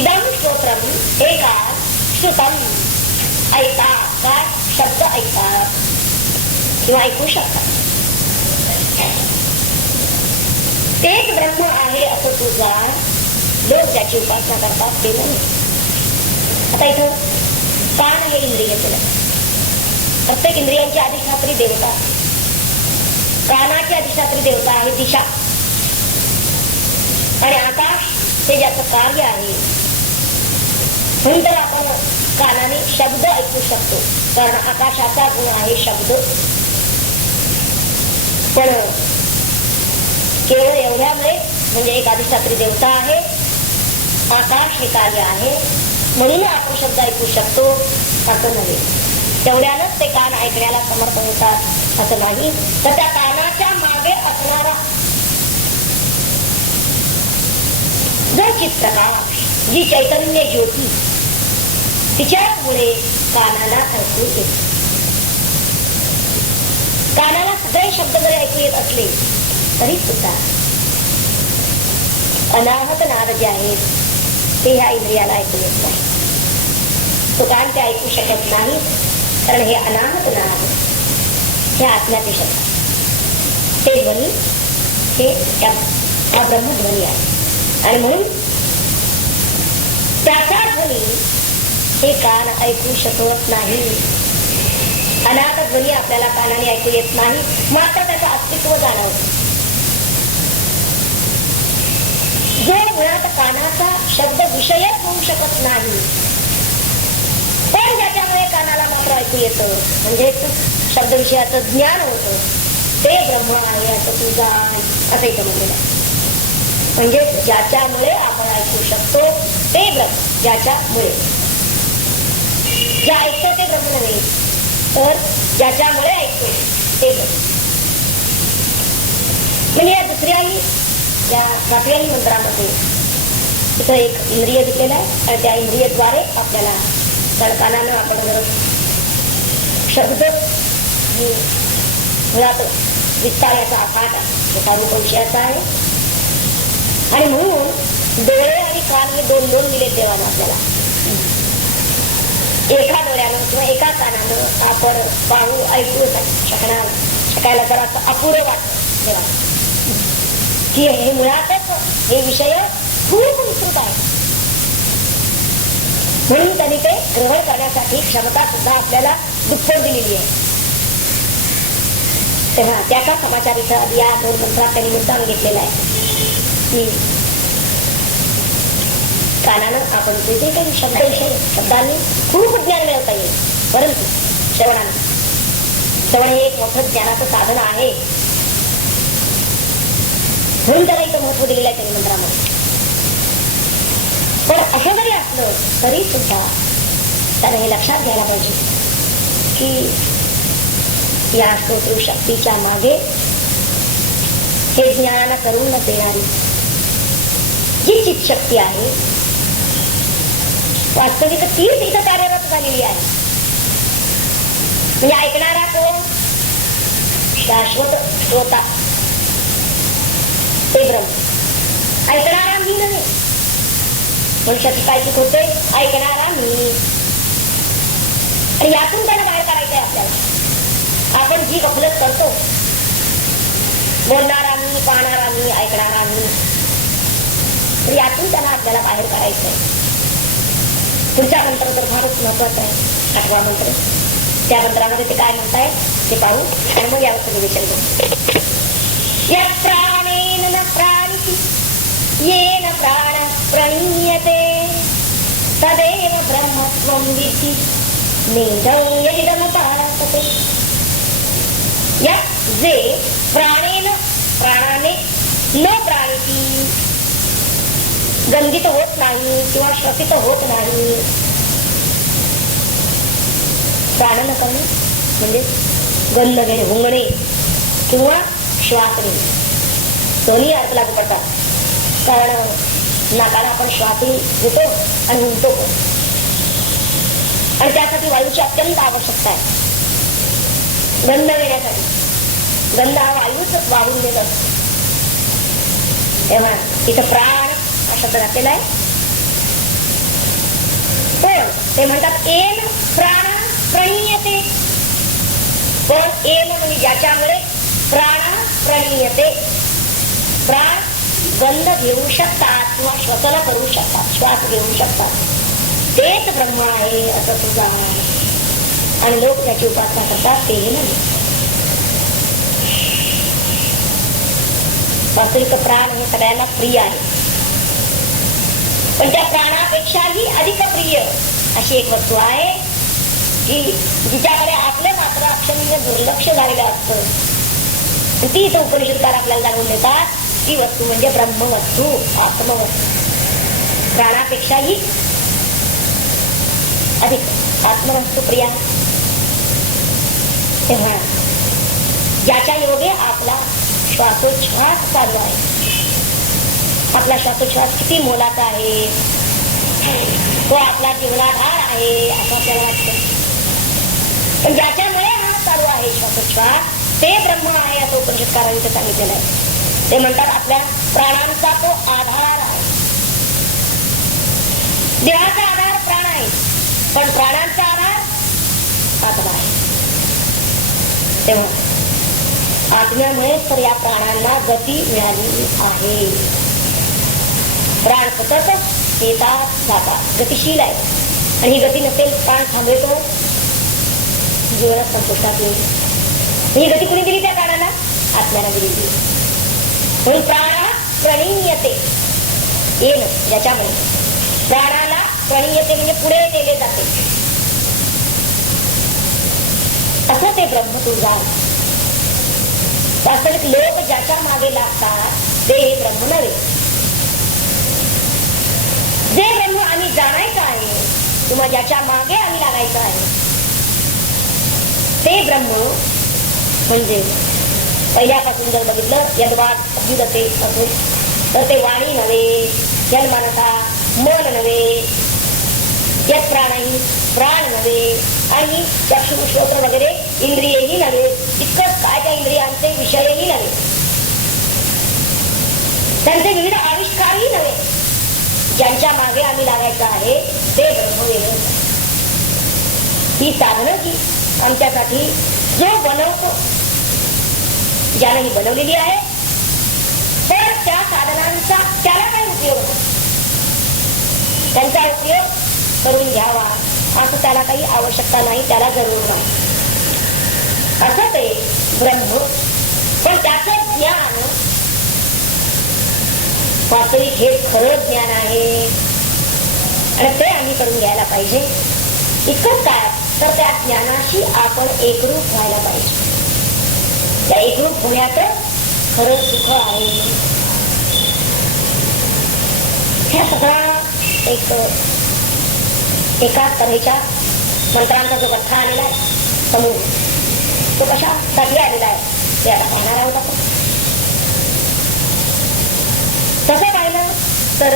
इदम श्रोत्रम हे कान श्रुतम ऐकतात, काय शब्द ऐकतात किंवा ऐकू शकतात. तेच ब्रह्म आहे असं तू जाण, लोक ज्याची उपासना करतात ते नाही. आता इथं कान हे इंद्रिय केलं, प्रत्येक इंद्रियांची अधिष्ठात्री देवता, कानाची अधिष्ठात्री देवता आहे दिशा, आणि आकाश हे ज्याचं कार्य आहे. म्हणून तर आपण कानाने शब्द ऐकू शकतो, कारण आकाशाचा गुण आहे शब्द. पण केवळ एवढ्यामुळे म्हणजे एक अधिष्ठात्री देवता आहे, आकाश हे कार्य आहे म्हणून आपण शब्द ऐकू शकतो असं नव्हे. तेवढ्यानच ते कान ऐकण्याला समर्थ होतात असं नाही, तर त्या कानाच्या मागे असणारा जो चित्प्रकाश, जी चैतन्य ज्योती, तिच्यामुळे कानाला ऐकू येते. कानाला सगळे शब्द जरी ऐकू येत असले तरी सुद्धा अनाहत नाद जे आहेत ते ह्या इंद्रियाला ऐकू येत नाही. तो कान ते ऐकू शकत नाही, कारण हे अनाहत नाद हे आत्म्याचे शब्द, ते ध्वनी हे हा ब्रह्मध्वनी आहे. आणि म्हणून त्याचा ध्वनी हे कान ऐकू शकत नाही. अनाहत ध्वनी आपल्याला कानाने ऐकू येत नाही, मात्र त्याचं अस्तित्व जाणवतं. जो मुळात कानाचा शब्द विषयच होऊ शकत नाही, पण ज्याच्यामुळे कानाला मात्र ऐकू येतं, म्हणजे शब्द विषयाचं ज्ञान होतं, ते ब्रह्म आहे असं तू जाण, असं इथं म्हणलेलं आहे. म्हणजे ज्याच्यामुळे आपण ऐकू शकतो ते ब्रह्म, ज्याच्यामुळे जे ऐकतो ते ब्रह्म नव्हे, तर ज्याच्यामुळे ऐकतो ते ब्रह्म. म्हणजे या दुसऱ्याही या 7व्याही मंत्रामध्ये इथं एक इंद्रिय दिलेलं आहे, आणि त्या इंद्रियद्वारे आपल्याला कानानं आपण जर शब्द मुळात विस्तार याचा अफाट आहे, एका रूप विषयाचा आहे. आणि म्हणून डोळे आणि कान हे दोन दोन दिले देवानं आपल्याला. एका डोळ्यानं किंवा एका कानानं आपण पाहू ऐकू शकायला जरा अपुरं वाटतं, ठेवा की हे मुळातच हे विषय खूप विस्तृत आहे. म्हणून त्यांनी ते ग्रहण करण्यासाठी क्षमता सुद्धा आपल्याला दुप्पट दिलेली आहे. तेव्हा त्याचा समाचार इथं या 2 मंत्रात त्यांनी मुद्दाम घेतलेला आहे की कानानं आपण जे काही शब्दांनी खूप ज्ञान मिळवता येईल, परंतु श्रवण हे एक मोठं ज्ञानाचं साधन आहे. म्हणून त्याला इथं महत्व दिलेलं आहे त्यांनी मंत्रामध्ये. पण असं जरी असलं तरी सुद्धा त्यानं हे लक्षात घ्यायला पाहिजे की या स्तोत्र शक्तीच्या मागे हे ज्ञानाला करून देणारी जी चित्शक्ती आहे वास्तविक तीच इथं कार्यरत झालेली आहे. म्हणजे ऐकणारा कोण? शाश्वत श्रोता ते ब्रह्म. ऐकणारा मी नव्हे. मनुष्याची काय चूक होते? ऐकणारा मी. आणि यातून त्यांना बाहेर काढायचं आहे आपल्याला. आपण जी गफलत करतो, बोलणारा मी, पाहणारा मी, ऐकणारा मी, तर यातून त्यांना आपल्याला बाहेर काढायचं आहे. पुढचा मंत्र तर फारच महत्वाचा आहे, 8वा मंत्र. त्या मंत्रामध्ये ते काय म्हणताय ते पाहू आणि मग यावर सगळे करू. यत् प्राणेन न प्राणिति येन प्राण प्रणीयते तदेव ब्रह्मत्वं विद्धि नेदं यदिदमुपासते. यत् जे प्राणेन प्राणाने न प्राणिति गंधित होत नाही किंवा श्वसित होत नाही. प्राण न करणे म्हणजे गंध घेणे, हुंगणे किंवा श्वास घेणे, दोन्ही अर्थ लागू पडतात. कारण नाकाला आपण श्वासही घेतो आणि हुंगतो पण, आणि त्यासाठी वायूची अत्यंत आवश्यकता आहे. गंध घेण्यासाठी गंध हा वायूच वाहून देत असतो. तेव्हा इथं प्राण हा शब्द घातलेला आहे. पण ते म्हणतात एन प्राण प्रणीयते. पण एन म्हणजे ज्याच्यामुळे प्राण प्रणीयते. प्राण गंध घेऊ शकतात किंवा श्वसन करू शकतात, श्वास घेऊ शकतात, तेच ब्रह्म आहे असं तुझा. आणि लोक त्याची उपासना करतात तेही नाही. वास्तविक प्राण हे सगळ्यांना प्रिय आहे, पण त्या प्राणापेक्षाही अधिक प्रिय अशी एक वस्तू आहे की जिच्याकडे आपलं मात्र अक्षरशः दुर्लक्ष झालेलं असतं. ती इथं उपनिषदकार आपल्याला जाणून देतात. ती वस्तू म्हणजे ब्रह्मवस्तू, आत्मवस्तू. प्राणापेक्षाही अधिक आत्मवस्तू प्रिया. तेव्हा ज्याच्या योगे आपला श्वासोच्छ्वास चालू आहे, आपला श्वासोच्छ्वास किती मोलाचा आहे, तो आपला जीवनाधार आहे असं आपल्याला वाटतं. पण ज्याच्यामुळे हा चालू आहे श्वासोच्छ्वास ते ब्रह्म आहे असं उपनिषदकारांनी ते सांगितलेलं आहे. ते म्हणतात आपल्या प्राणांचा तो आधार आहे. देहाचा आधार प्राण आहे, पण प्राणांचा आधार आत्मा आहे. तेव्हा आत्म्यामुळेच तर या प्राणांना गती मिळाली आहे. प्राण सतत येतात जातात, गतिशील आहे. आणि ही गती नसेल, प्राण थांबवतो, जीवनात संपुष्टात येईल. ही गती कुणी दिली त्या प्राणाला? आत्म्याला दिली. म्हणून प्राण प्रणीयते येन, ज्याच्यामुळे प्राणाला प्रणीयते म्हणजे पुढे नेले जाते, असं ते ब्रह्म तुझा. वास्तविक लोक ज्याच्या मागे लागतात ते हे ब्रह्म नव्हे. जे ब्रह्म आम्ही जाणायचं आहे किंवा ज्याच्या मागे आम्ही लागायचं आहे ते ब्रह्म म्हणजे पहिल्यापासून जर बघितलं यद्वाद अभ्युदते असून तर ते वाणी नव्हे, यन्मनसा मन नव्हे, यत् प्राणही प्राण नव्हे, आणि चक्षु श्रोत्र वगैरे इंद्रियही नव्हे. इतकंच काय त्या इंद्रियांचे विषयही नव्हे, त्यांचे विविध आविष्कारही नव्हे. ज्यांच्या मागे आम्ही लागायचं आहे ते ब्रह्म वेगळं. ही साधनं जी आमच्यासाठी जो बनवतो, ज्यानं ही बनवलेली आहे, पण त्या साधनांचा त्याला काही उपयोग नाही. त्यांचा उपयोग करून घ्यावा असं त्याला काही आवश्यकता नाही, त्याला जरूर नाही. असं ते ब्रह्म, पण त्याचं ज्ञान वास्तविक हे खरं ज्ञान आहे आणि ते आम्ही करून घ्यायला पाहिजे. इतकंच काय तर त्या ज्ञानाशी आपण एकरूप व्हायला पाहिजे. त्या एकरूप होण्याचं खरं सुख आहे. ह्या सगळा एकाच तऱ्हेच्या मंत्रांचा जो कथा आलेला आहे समूह, तो कशासाठी आलेला आहे ते आता पाहणार आहोत आपण. तसं पाहिलं तर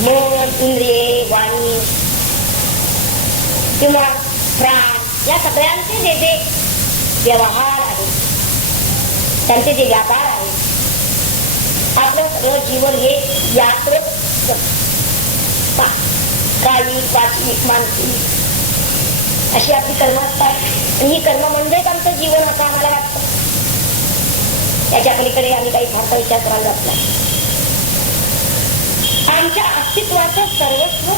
मन, इंद्रिये, वाणी किंवा प्राण या सगळ्यांचे जे जे व्यवहार आहेत, त्यांचे जे व्यापार आहेत, आपलं सगळं जीवन हे यात्रच कायिक, वाचिक, मानसिक अशी आपली कर्म असतात. आणि ही कर्म म्हणजेच आमचं जीवन असं आम्हाला वाटतं. त्याच्या पलीकडे आम्ही काही फारसा विचार करायला जात नाही. आमच्या अस्तित्वाचं सर्वस्व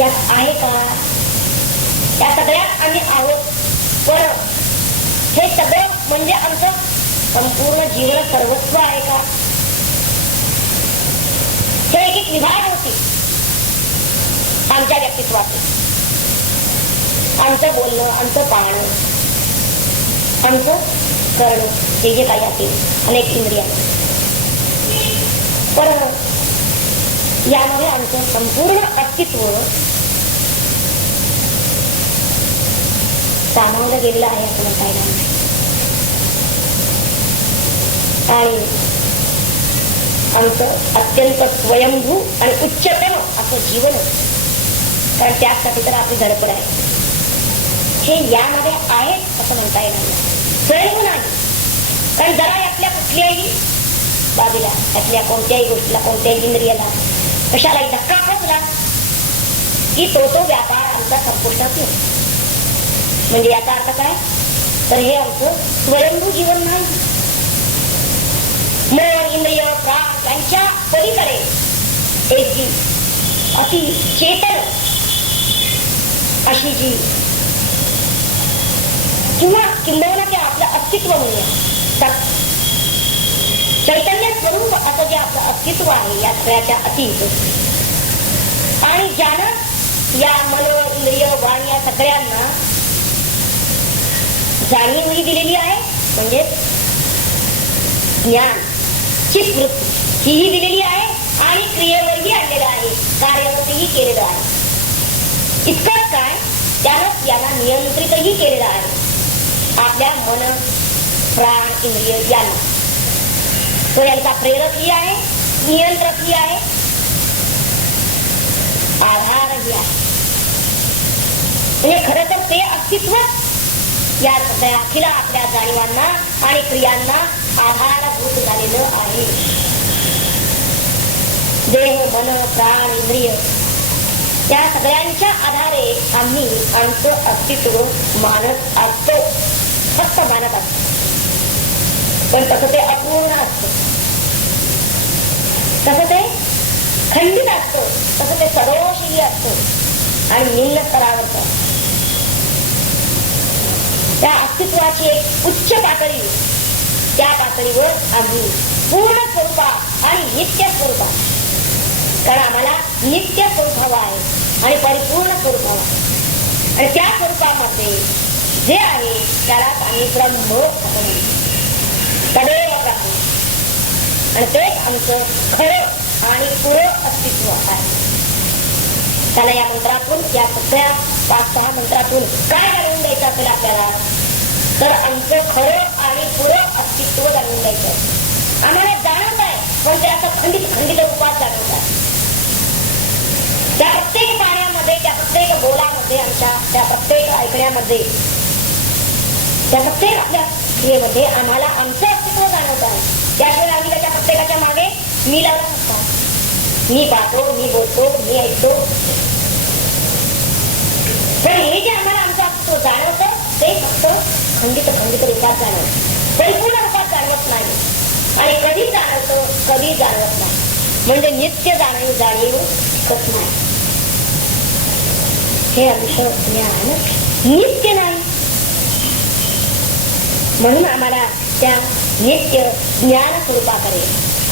यात आहे का? या सगळ्यात आम्ही आहोत, पण हे सगळं म्हणजे आमचं संपूर्ण जीवन सर्वस्व आहे का? हे एक एक विभाग होती आमच्या व्यक्तित्वाचे. आमचं बोलणं, आमचं पाहणं, आमचं करणं, हे जे काही असेल अनेक इंद्रिया, पण यामध्ये आमचं संपूर्ण अस्तित्व सामावलं गेलेलं आहे असं म्हणता येणार नाही. आणि आमचं अत्यंत स्वयंभू आणि उच्चतम असं जीवन, कारण त्यासाठी तर आपली धडपड आहे, हे यामध्ये आहे असं म्हणता येणार नाही. स्वयंभू नाही, कारण जरा यातल्या कुठल्याही बाजूला, यातल्या कोणत्याही गोष्टीला, कोणत्याही इंद्रियाला कशालाही धक्का बसला की तो व्यापार आमचा संपुष्टात येतो. म्हणजे याचा अर्थ काय तर हे आमचं स्वयंभू जीवन नाही. मन, इंद्रिय, प्राण यांच्या पलीकडे एक जी अति चेतन अशी जी किंवा किंबहुना ते आपलं अस्तित्व म्हणूया, चैतन्य स्वरूप असं जे आपलं अस्तित्व आहे या सगळ्याच्या अतीत, आणि ज्यानं या मन, इंद्रिय, वाणी या सगळ्यांना जाणीवही दिलेली आहे, म्हणजे ज्ञान, चित्तवृत्ती हीही दिलेली आहे आणि क्रियेवरही आणलेलं आहे, कार्यवरही केलेलं आहे. इतकंच काय त्यानं याला नियंत्रितही केलेलं आहे आपल्या मन, प्राण, इंद्रिय यांना. तो यांचा प्रेरकही आहे, नियंत्रकही आहे, आधारही आहे. म्हणजे खरं तर ते अस्तित्व या सगळ्या अखिल आपल्या जाणीवांना आणि क्रियांना आधारभूत झालेलं आहे. देह, मन, प्राण, इंद्रिय त्या सगळ्यांच्या आधारे आम्ही आमचं अस्तित्व मानत असतो, फक्त मानत असतो. पण तसं ते अपूर्ण असतं, तसं ते खंडित असतं, तसं ते सदोषही असतं आणि निम्न स्तरावरच असतं. त्या अस्तित्वाची एक उच्च पातळी, त्या पातळीवर आम्ही पूर्ण स्वरूपात आणि नित्य स्वरूपात, कारण आम्हाला नित्य स्वरूप हवं आहे आणि परिपूर्ण स्वरूप हवं आहे, आणि त्या स्वरूपामध्ये जे आहे त्यालाच आम्ही ब्रह्म असं म्हणतो, सदैव ब्रह्म. आणि तेच आमचं खरं आणि पुरं अस्तित्व आहे. त्याला या मंत्रातून, या सगळ्या 5-6 मंत्रातून काय जाणून द्यायचं असेल आपल्याला तर आमचं खरं आणि पुरं अस्तित्व जाणून द्यायचं. आम्हाला जाणवत आहे, पण ते असं खंडित रूपात जाणवत आहे. त्या प्रत्येक पाण्यामध्ये, त्या प्रत्येक बोलामध्ये, आमच्या त्या प्रत्येक ऐकण्यामध्ये, त्या प्रत्येक आपल्या क्रियेमध्ये आम्हाला आमचं अस्तित्व जाणवत आहे. त्याशिवाय आम्ही त्याच्या प्रत्येकाच्या मागे मी लावला नसता. मी पाहतो, मी बोलतो, मी ऐकतो, पण हे जे आम्हाला आमचं अस्तित्व जाणवतं ते फक्त खंडित रूपात जाणवतं. परिपूर्ण रूपात जाणवत नाही. आणि कधी जाणवतं, कधी जाणवत नाही. म्हणजे नित्य जाणीवच नाही. हे अंश ज्ञान नित्य नाही. म्हणून आम्हाला त्या नित्य ज्ञान स्वरूपाकडे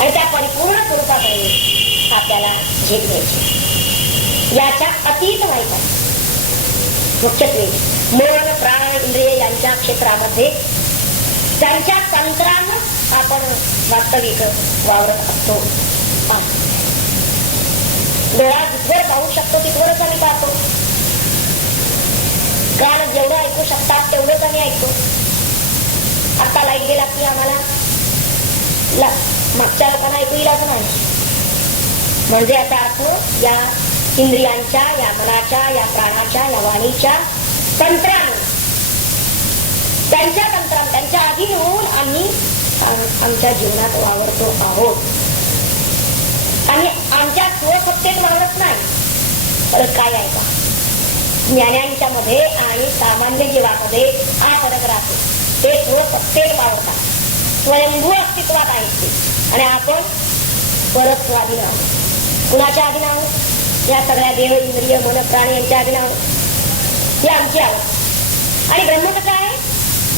आणि त्या परिपूर्ण स्वरूपाकडे आपल्याला झेप घ्यायची. याच्या अतीत व्हायचं आहे. मुख्यत्वे मन, प्राण, इंद्रिय यांच्या क्षेत्रामध्ये त्यांच्या तंत्रानं आपण वास्तविक वावरत असतो. डोळा जिथवर पाहू शकतो तिथवरच आम्ही पाहतो. कान जेवढं ऐकू शकतात तेवढंच आम्ही ऐकतो. आता लाईट गेला की आम्हाला मागच्या लोकांना ऐकू येईल असं नाही. म्हणजे याचा अर्थ या इंद्रियांच्या, या मनाच्या, या प्राणाच्या, या वाणीच्या तंत्रानं, त्यांच्या अधीन होऊन आम्ही आमच्या जीवनात वावरतो आहोत. आणि आमच्या स्वसत्तेत वावरत नाही. परत काय आहे का, ज्ञानांच्या मध्ये आणि सामान्य जीवामध्ये हा फरक राहतो. ते स्वसत्तेत वावरतात, स्वयंभू अस्तित्वात आहेत ते. आणि आपण परत स्वाधीन आहोत. कुणाच्या अधीन आहोत? या सगळ्या देह, इंद्रिय, मन, प्राण यांच्या अधीन आहोत. ही आमची आवड. आणि ब्रह्म कसं आहे?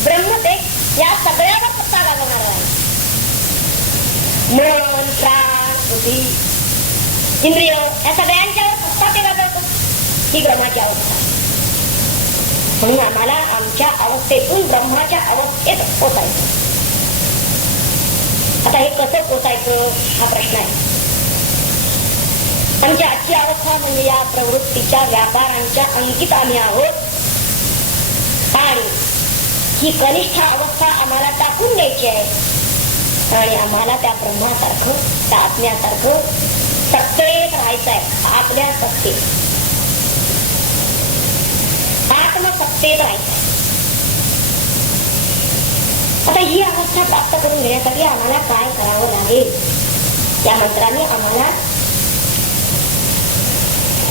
ब्रह्म ते या सगळ्यावर सत्ता गाजवणार आहे. मन, प्राण, बुद्धी, इंद्रिय या सगळ्यांच्यावर सत्ता ते गाजवतं. ही ब्रह्माची अवस्था. म्हणून आम्हाला आमच्या अवस्थेतून ब्रह्माच्या अवस्थेत पोचायचं. आता हे कसं पोचायचं हा प्रश्न आहे. आमची आजची अवस्था म्हणजे या प्रवृत्तीच्या व्यापारांच्या अंकित आम्ही आहोत. आणि ही कनिष्ठ अवस्था आम्हाला टाकून द्यायची आहे आणि आम्हाला त्या ब्रह्मासारखं, त्या आत्म्यासारखं सत्तेत राहायचं आहे. आपल्या सत्तेत, आत्मसत्तेत राहायचं आहे. आता ही अवस्था प्राप्त करून घेण्यासाठी आम्हाला काय करावं लागेल? त्या मंत्राने आम्हाला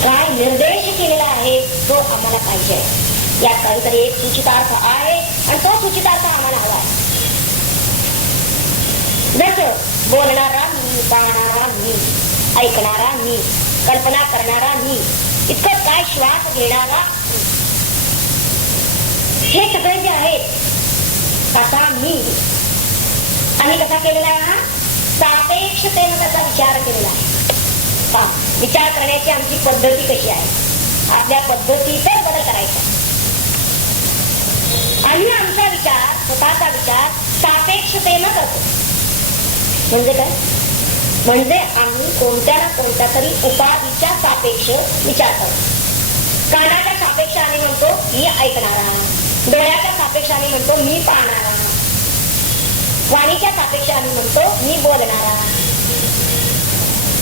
काय निर्देश केलेला आहे तो आम्हाला पाहिजे आहे. यात काहीतरी एक सूचितार्थ आहे आणि तो सूचितार्थ आम्हाला हवा आहे. जसं बोलणारा मी, पाहणारा मी, ऐकणारा मी, कल्पना करणारा मी, इतकं काय श्वास घेणारा हे सगळे जे आहेत कसा मी. आम्ही कसा केलेला आहे? हा सापेक्षतेने त्याचा विचार केलेला आहे. विचार करण्याची आमची पद्धती कशी आहे? आपल्या पद्धतीतच बदल करायचा. आम्ही आमचा विचार, स्वतःचा विचार सापेक्षतेनं करतो. म्हणजे काय? म्हणजे आम्ही कोणत्या ना कोणत्या तरी उपाधीच्या सापेक्ष विचार करतो. कानाच्या सापेक्ष आम्ही म्हणतो मी ऐकणारा, डोळ्याच्या सापेक्ष आम्ही म्हणतो मी पाहणारा, वाणीच्या सापेक्ष आम्ही म्हणतो मी बोलणारा.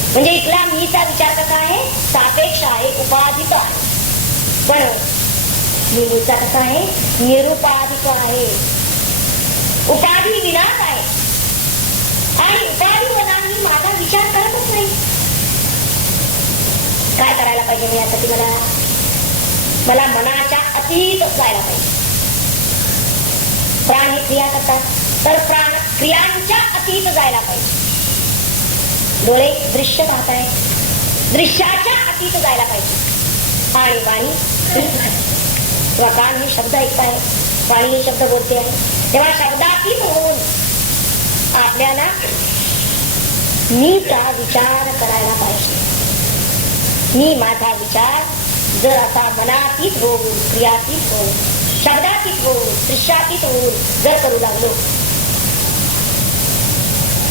म्हणजे इथला मीचा विचार कसा आहे? सापेक्ष आहे, उपाधिक आहे. पण मीचा कसा आहे? निरुपाधिक आहे, उपाधी विनाश आहे. आणि उपाधी वनात मी माझा विचार करतच नाही. काय करायला पाहिजे? मी यासाठी मला मनाच्या अतीत जायला पाहिजे. प्राण ही क्रिया करतात, तर प्राण क्रियांच्या अतीत जायला पाहिजे. डोळे दृश्य पाहताय, दृश्याच्या अतीत जायला पाहिजे. आणि वाणी किंवा कान हे शब्द ऐकताय, वाणी हे शब्द बोलते आहे, तेव्हा शब्दातीत होऊन आपल्याला मीचा विचार करायला पाहिजे. मी माझा विचार जर असा मनातीत होऊन, क्रियातीत होऊन, शब्दातीत होऊन, दृश्यातीत होऊन जर करू लागलो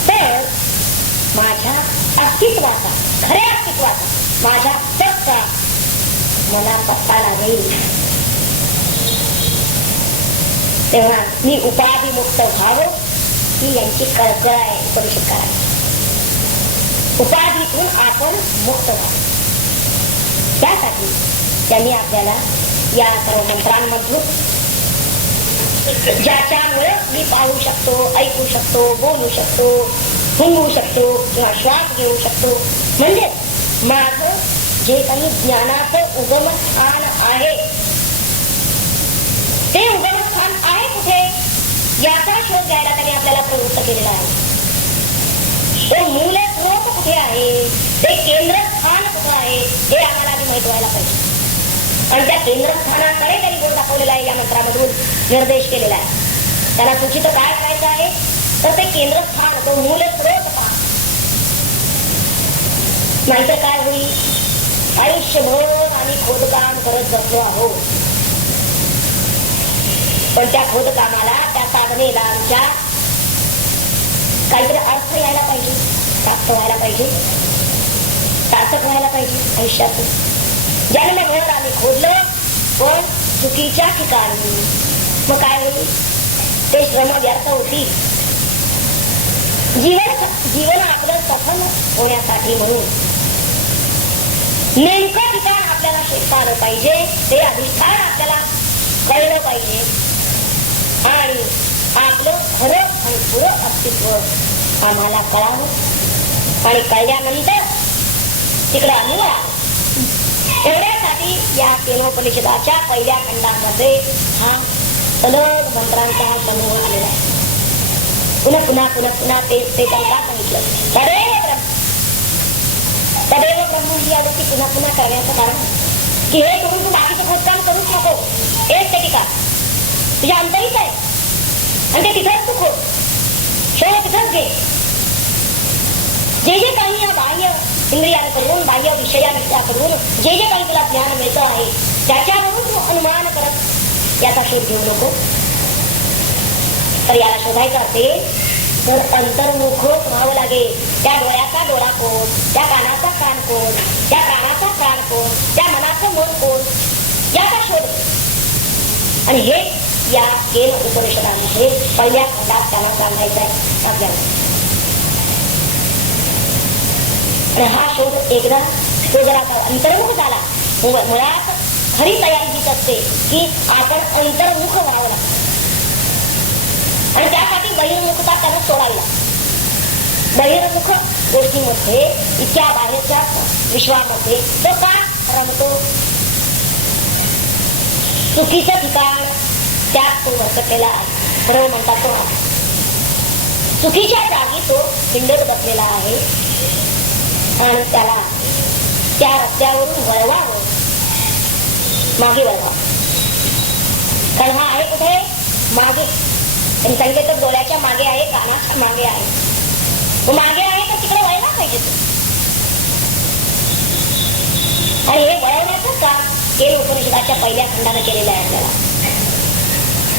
तर माझ्या अस्तित्वाचा, खऱ्या अस्तित्वाचा, माझ्या सत्ता मला पत्ता लागेल. तेव्हा मी उपाधिमुक्त व्हावं ही यांची कळकळ आहे उपनिषद करायची. उपाधीतून आपण मुक्त व्हावं त्यासाठी त्यांनी आपल्याला या सर्व मंत्रांमधून ज्याच्यामुळे मी पाहू शकतो, ऐकू शकतो, बोलू शकतो, हुंगू शकतो किंवा श्वास घेऊ शकतो, म्हणजे माझं जे काही ज्ञानाचं उगमस्थान आहे ते उगमस्थान आहे कुठे? याचा शोध घ्यायला त्यांनी आपल्याला प्रवृत्त केलेला आहे. ते मूल स्रोत कुठे आहे, ते केंद्रस्थान कुठं आहे, हे आम्हाला आधी माहित व्हायला पाहिजे. आणि त्या केंद्रस्थानाकडे त्यांनी बोट दाखवलेला आहे, या मंत्रामधून निर्देश केलेला आहे. त्याला चुकीचं काय करायचं आहे, तर ते केंद्रस्थान, तो मूल स्रोत पहा. नाहीतर काय होईल, आयुष्यभर आम्ही खोदकाम करत बसलो आहोत, पण त्या खोदकामाला, त्या साधनेला आमच्या काहीतरी अर्थ यायला पाहिजे, प्राप्त व्हायला पाहिजे, सार्थक व्हायला पाहिजे आयुष्यात. जन्मभर आम्ही खोदलो, पण चुकीच्या ठिकाणी. मग काय होईल, ते श्रम व्यर्थ होतील. जीवन आपलं सफल होण्यासाठी म्हणून नेमकं ठिकाण आपल्याला शोधता आलं पाहिजे, ते अधिष्ठान आपल्याला कळलं पाहिजे, आणि आपलं खरं आणि पुरं अस्तित्व आम्हाला कळावं. आणि कळल्यानंतर तिकडे आम्ही वळावं. एवढ्यासाठी या केनोपनिषदाच्या पहिल्या खंडामध्ये हा सलग मंत्रांचा समूह आलेला आहे. पुन्हा पुन्हा पुन्हा पुन्हा ते त्यांना सांगितलं, तदेव ब्रह्म. तदेव ब्रह्म ही आवडती पुन्हा पुन्हा करण्याचं कारण की हे करून तू बाकीचं खोदकाम करूच नको, एक ते ठिकाण तुझ्या अंतरीच आहे, आणि ते तिथंच तू खोद, शोध तिथंच घे. जे जे काही या बाह्य इंद्रियांकडून, बाह्य विषयाकडून जे जे काही तुला ज्ञान मिळतं आहे, त्याच्यावरून तू अनुमान करत याचा शोध घेऊ नको. तर याला शोधायचं असेल तर अंतर्मुख व्हावं लागेल. त्या डोळ्याचा डोळा कोण, त्या कानाचा कान कोण, त्या प्राणाचा प्राण कोण, त्या मनाचं मन कोण, याचा शोध. आणि हे या केन उपनिषदामध्ये पहिल्या खंडात त्यांना सांगायचं आहे आपल्याला. आणि हा शोध एकदा तो जर आता अंतर्मुख झाला, मुळात खरी तयारी हीच असते की आपण अंतर्मुख व्हावं लागतं, आणि त्यासाठी बहिर्मुखता त्यांना सोडायला. बहिर्मुख गोष्टीमध्ये, इतक्या बाहेरच्या विश्वामध्ये तो का रमतो, चुकीचं ठिकाण त्यात तो भरकटलेला आहे. बरोबर म्हणतात तो चुकीच्या जागी तो हिंडत बसलेला आहे, आणि त्याला त्या रस्त्यावरून वळवावं, मागे वळवा. कारण हा आहे कुठे, मागे. त्यांनी सांगितलं तर डोळ्याच्या मागे आहे, कानाच्या मागे आहे. तो मागे आहे तर तिकडे वळला पाहिजे तो. आणि हे वळवण्याचं काम केन उपनिषदाच्या पहिल्या खंडाने केलेलं आहे.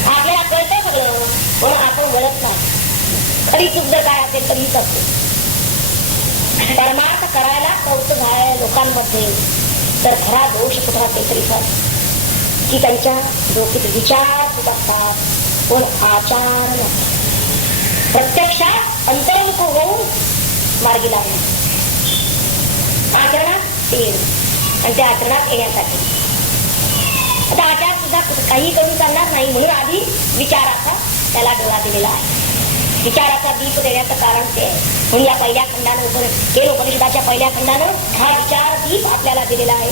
आपल्याला कळतं सगळं, पण आपण वळत नाही. खरी चूक जर काय असेल तर हीच असते. परमार्थ करायला कौतुक आहे लोकांमध्ये, तर खरा दोष कुठे असेल तरी की त्यांच्या डोक्यात विचार होत असतात, पण आचार नसतात. प्रत्यक्षात अंतर्मुख होऊन मार्गी लागणे, आचरणात येईल. आणि त्या आचरणात येण्यासाठी आता आचार सुद्धा काही करून चालणार नाही, म्हणून आधी विचाराचा त्याला डोळा दिलेला आहे. विचाराचा दीप देण्याचं कारण ते आहे. म्हणून या पहिल्या खंडानं, केन उपनिषदाच्या पहिल्या खंडानं हा विचार दीप आपल्याला दिलेला आहे.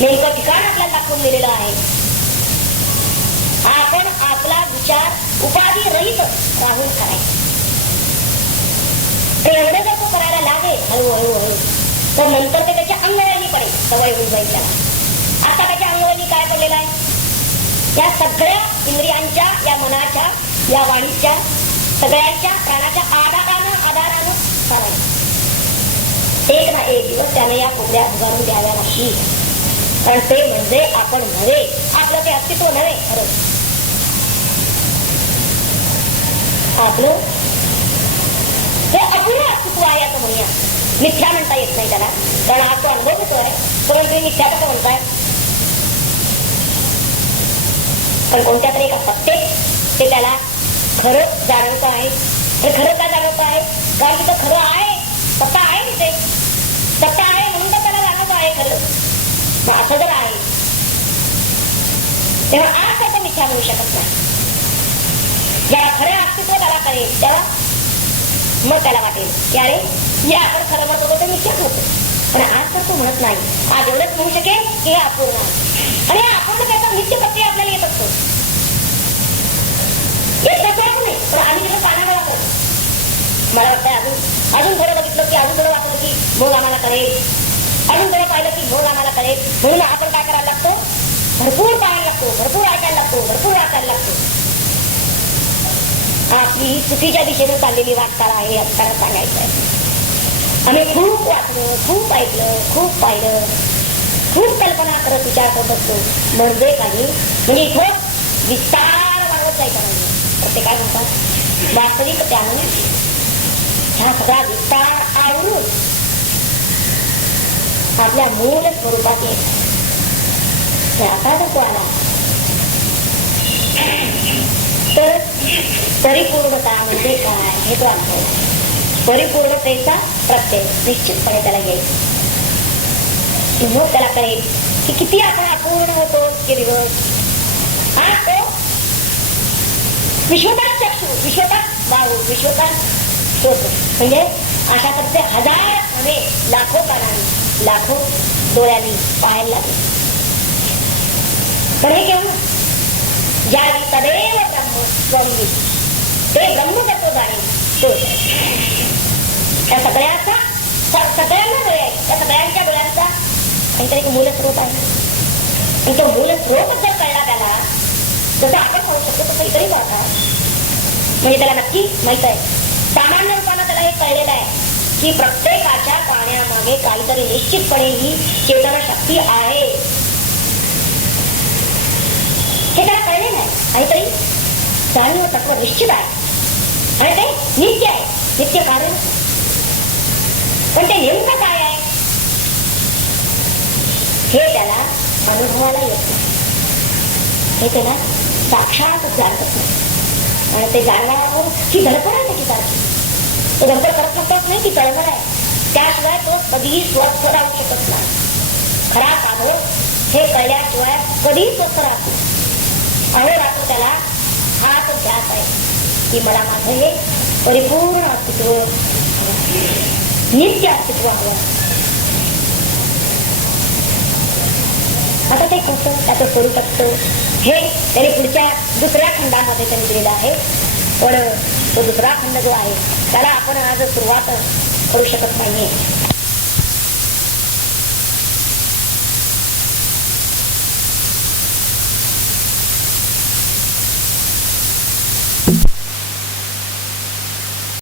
नेमकं ठिकाण आपल्याला दाखवून दिलेलं आहे. आपण आपला विचार उपाधी रहित राहून करायचा. एवढं जर तो करायला लागेल हळूहळू, तर नंतर ते त्याच्या अंगवळणी पडेल, सवय होऊन जाईल त्याला. आता त्याच्या अंगवळणी काय पडलेलं आहे, या सगळ्या इंद्रियांच्या, या मनाच्या, या वाणीच्या, सगळ्यांच्या प्राणाच्या आधारानं चालायचं. एक ना एक दिवस त्याने या कोंबड्या उभारून द्याव्या लागतील. कारण ते म्हणजे आपण नव्हे, आपलं ते अस्तित्व नव्हे. खरं आपलं ते अपुरं अस्तित्व आहे असं म्हणूया. मिथ्या म्हणता येत नाही त्याला, कारण हा तो अनुभव होतोय, परंतु तुम्ही मिथ्या कसं म्हणताय. पण कोणत्या तरी एका सत्तेत ते त्याला खरं जाणवतं आहे. खरं का जाणवतं आहे, कारण तिथं खरं आहे, सत्ता आहे. तिथे सत्ता आहे म्हणून तर त्याला जाणवतं आहे खरं. मग असं जर आहे, तेव्हा आज त्याचं मिथ्या म्हणू शकत नाही. ज्याला खरं अस्तित्व त्याला कळेल, तेव्हा मग त्याला वाटेल की अरे या आपण खरं म्हणत होतो ते मिथ्या होतो. पण आज तर तो म्हणत नाही. आज एवढंच म्हणू शकेल की हे अपूर्ण आहे, आणि अपूर्ण त्याचा नित्य प्रत्यय आपल्याला येत असतो. एक बसायचं नाही, पण आम्ही तिथं पाण्याला करतो. मला वाटतं अजून थोडं बघितलं की अजून थोडं वाटलं की मग आम्हाला कळेल, अजून थोडं पाहिलं की मग आम्हाला कळेल. म्हणून आपण काय करायला लागतो, भरपूर पाहायला लागतो, भरपूर ऐकायला लागतो, भरपूर वाचायला लागतो. आपली चुकीच्या दिशेने चाललेली वाटचाल आहे आपल्याला सांगायचं आहे. आम्ही खूप वाचलो, खूप ऐकलं, खूप पाहिलं, खूप कल्पना करत विचार करत असतो. म्हणजे काही म्हणजे इथं विस्तार वाढवत जायचा नाही. तर ते काय म्हणतात, वास्तविक त्यानं हा सगळा विस्तार आवरून आपल्या मूळ स्वरूपात येत. असा जर तो आला तर परिपूर्णता म्हणजे काय हे तो अनुभव. परिपूर्णतेचा प्रत्यय निश्चितपणे त्याला येईल. मग त्याला कळेल की किती आपण अपूर्ण होतो इतके दिवस. हा तो विश्वता चक्षु, विश्वता बाहू, विश्वता होतो. म्हणजे अशा करते हजार नव्हे लाखो कानांनी, लाखो डोळ्यांनी पाहायला लागले. पण हे केव्हा, ज्यावेळी तदेव ब्रह्म स्वरूपी ते ब्रह्म तत्व जाणे तो. त्या सगळ्यांचा सगळ्यांना डोळे आहे, त्या सगळ्यांच्या डोळ्यांचा काहीतरी एक मूलस्रोत आहे. आणि तो मूलस्रोत जर कळला त्याला, जसं आपण पाहू शकतो तसं इतरही पाहतात. म्हणजे त्याला नक्की माहित आहे, सामान्य रूपानं त्याला हे कळलेलं आहे की प्रत्येकाच्या प्राण्यामागे काहीतरी निश्चितपणे ही चेतन शक्ती आहे. हे त्याला कळलेलं आहे. आणि तरी जाणीव तत्व निश्चित आहे आणि ते नित्य आहे, नित्य कारण. पण ते नेमकं काय आहे हे त्याला अनुभवाला येत नाही. हे त्याला साक्षात जाणत नाही. आणि ते जाणण्यावर ही धडपड आहे त्याची सारखी. तो धडपड करत नसत नाही, ती तळमळ आहे. त्याशिवाय तो कधीही स्वस्थ राहू शकत नाही. खरा साधक हे कळल्याशिवाय कधीही स्वस्थ राहतो. अहोरात्र त्याला हाच ध्यास आहे की मला माझं हे परिपूर्ण अस्तित्व, नित्य अस्तित्व हवं. आता ते कसं त्याचं स्वरूप असतं हे त्याने पुढच्या दुसऱ्या खंडामध्ये त्यांनी दिलेलं आहे. पण तो दुसरा खंड जो आहे त्याला आपण आज सुरुवात करू शकत नाहीये.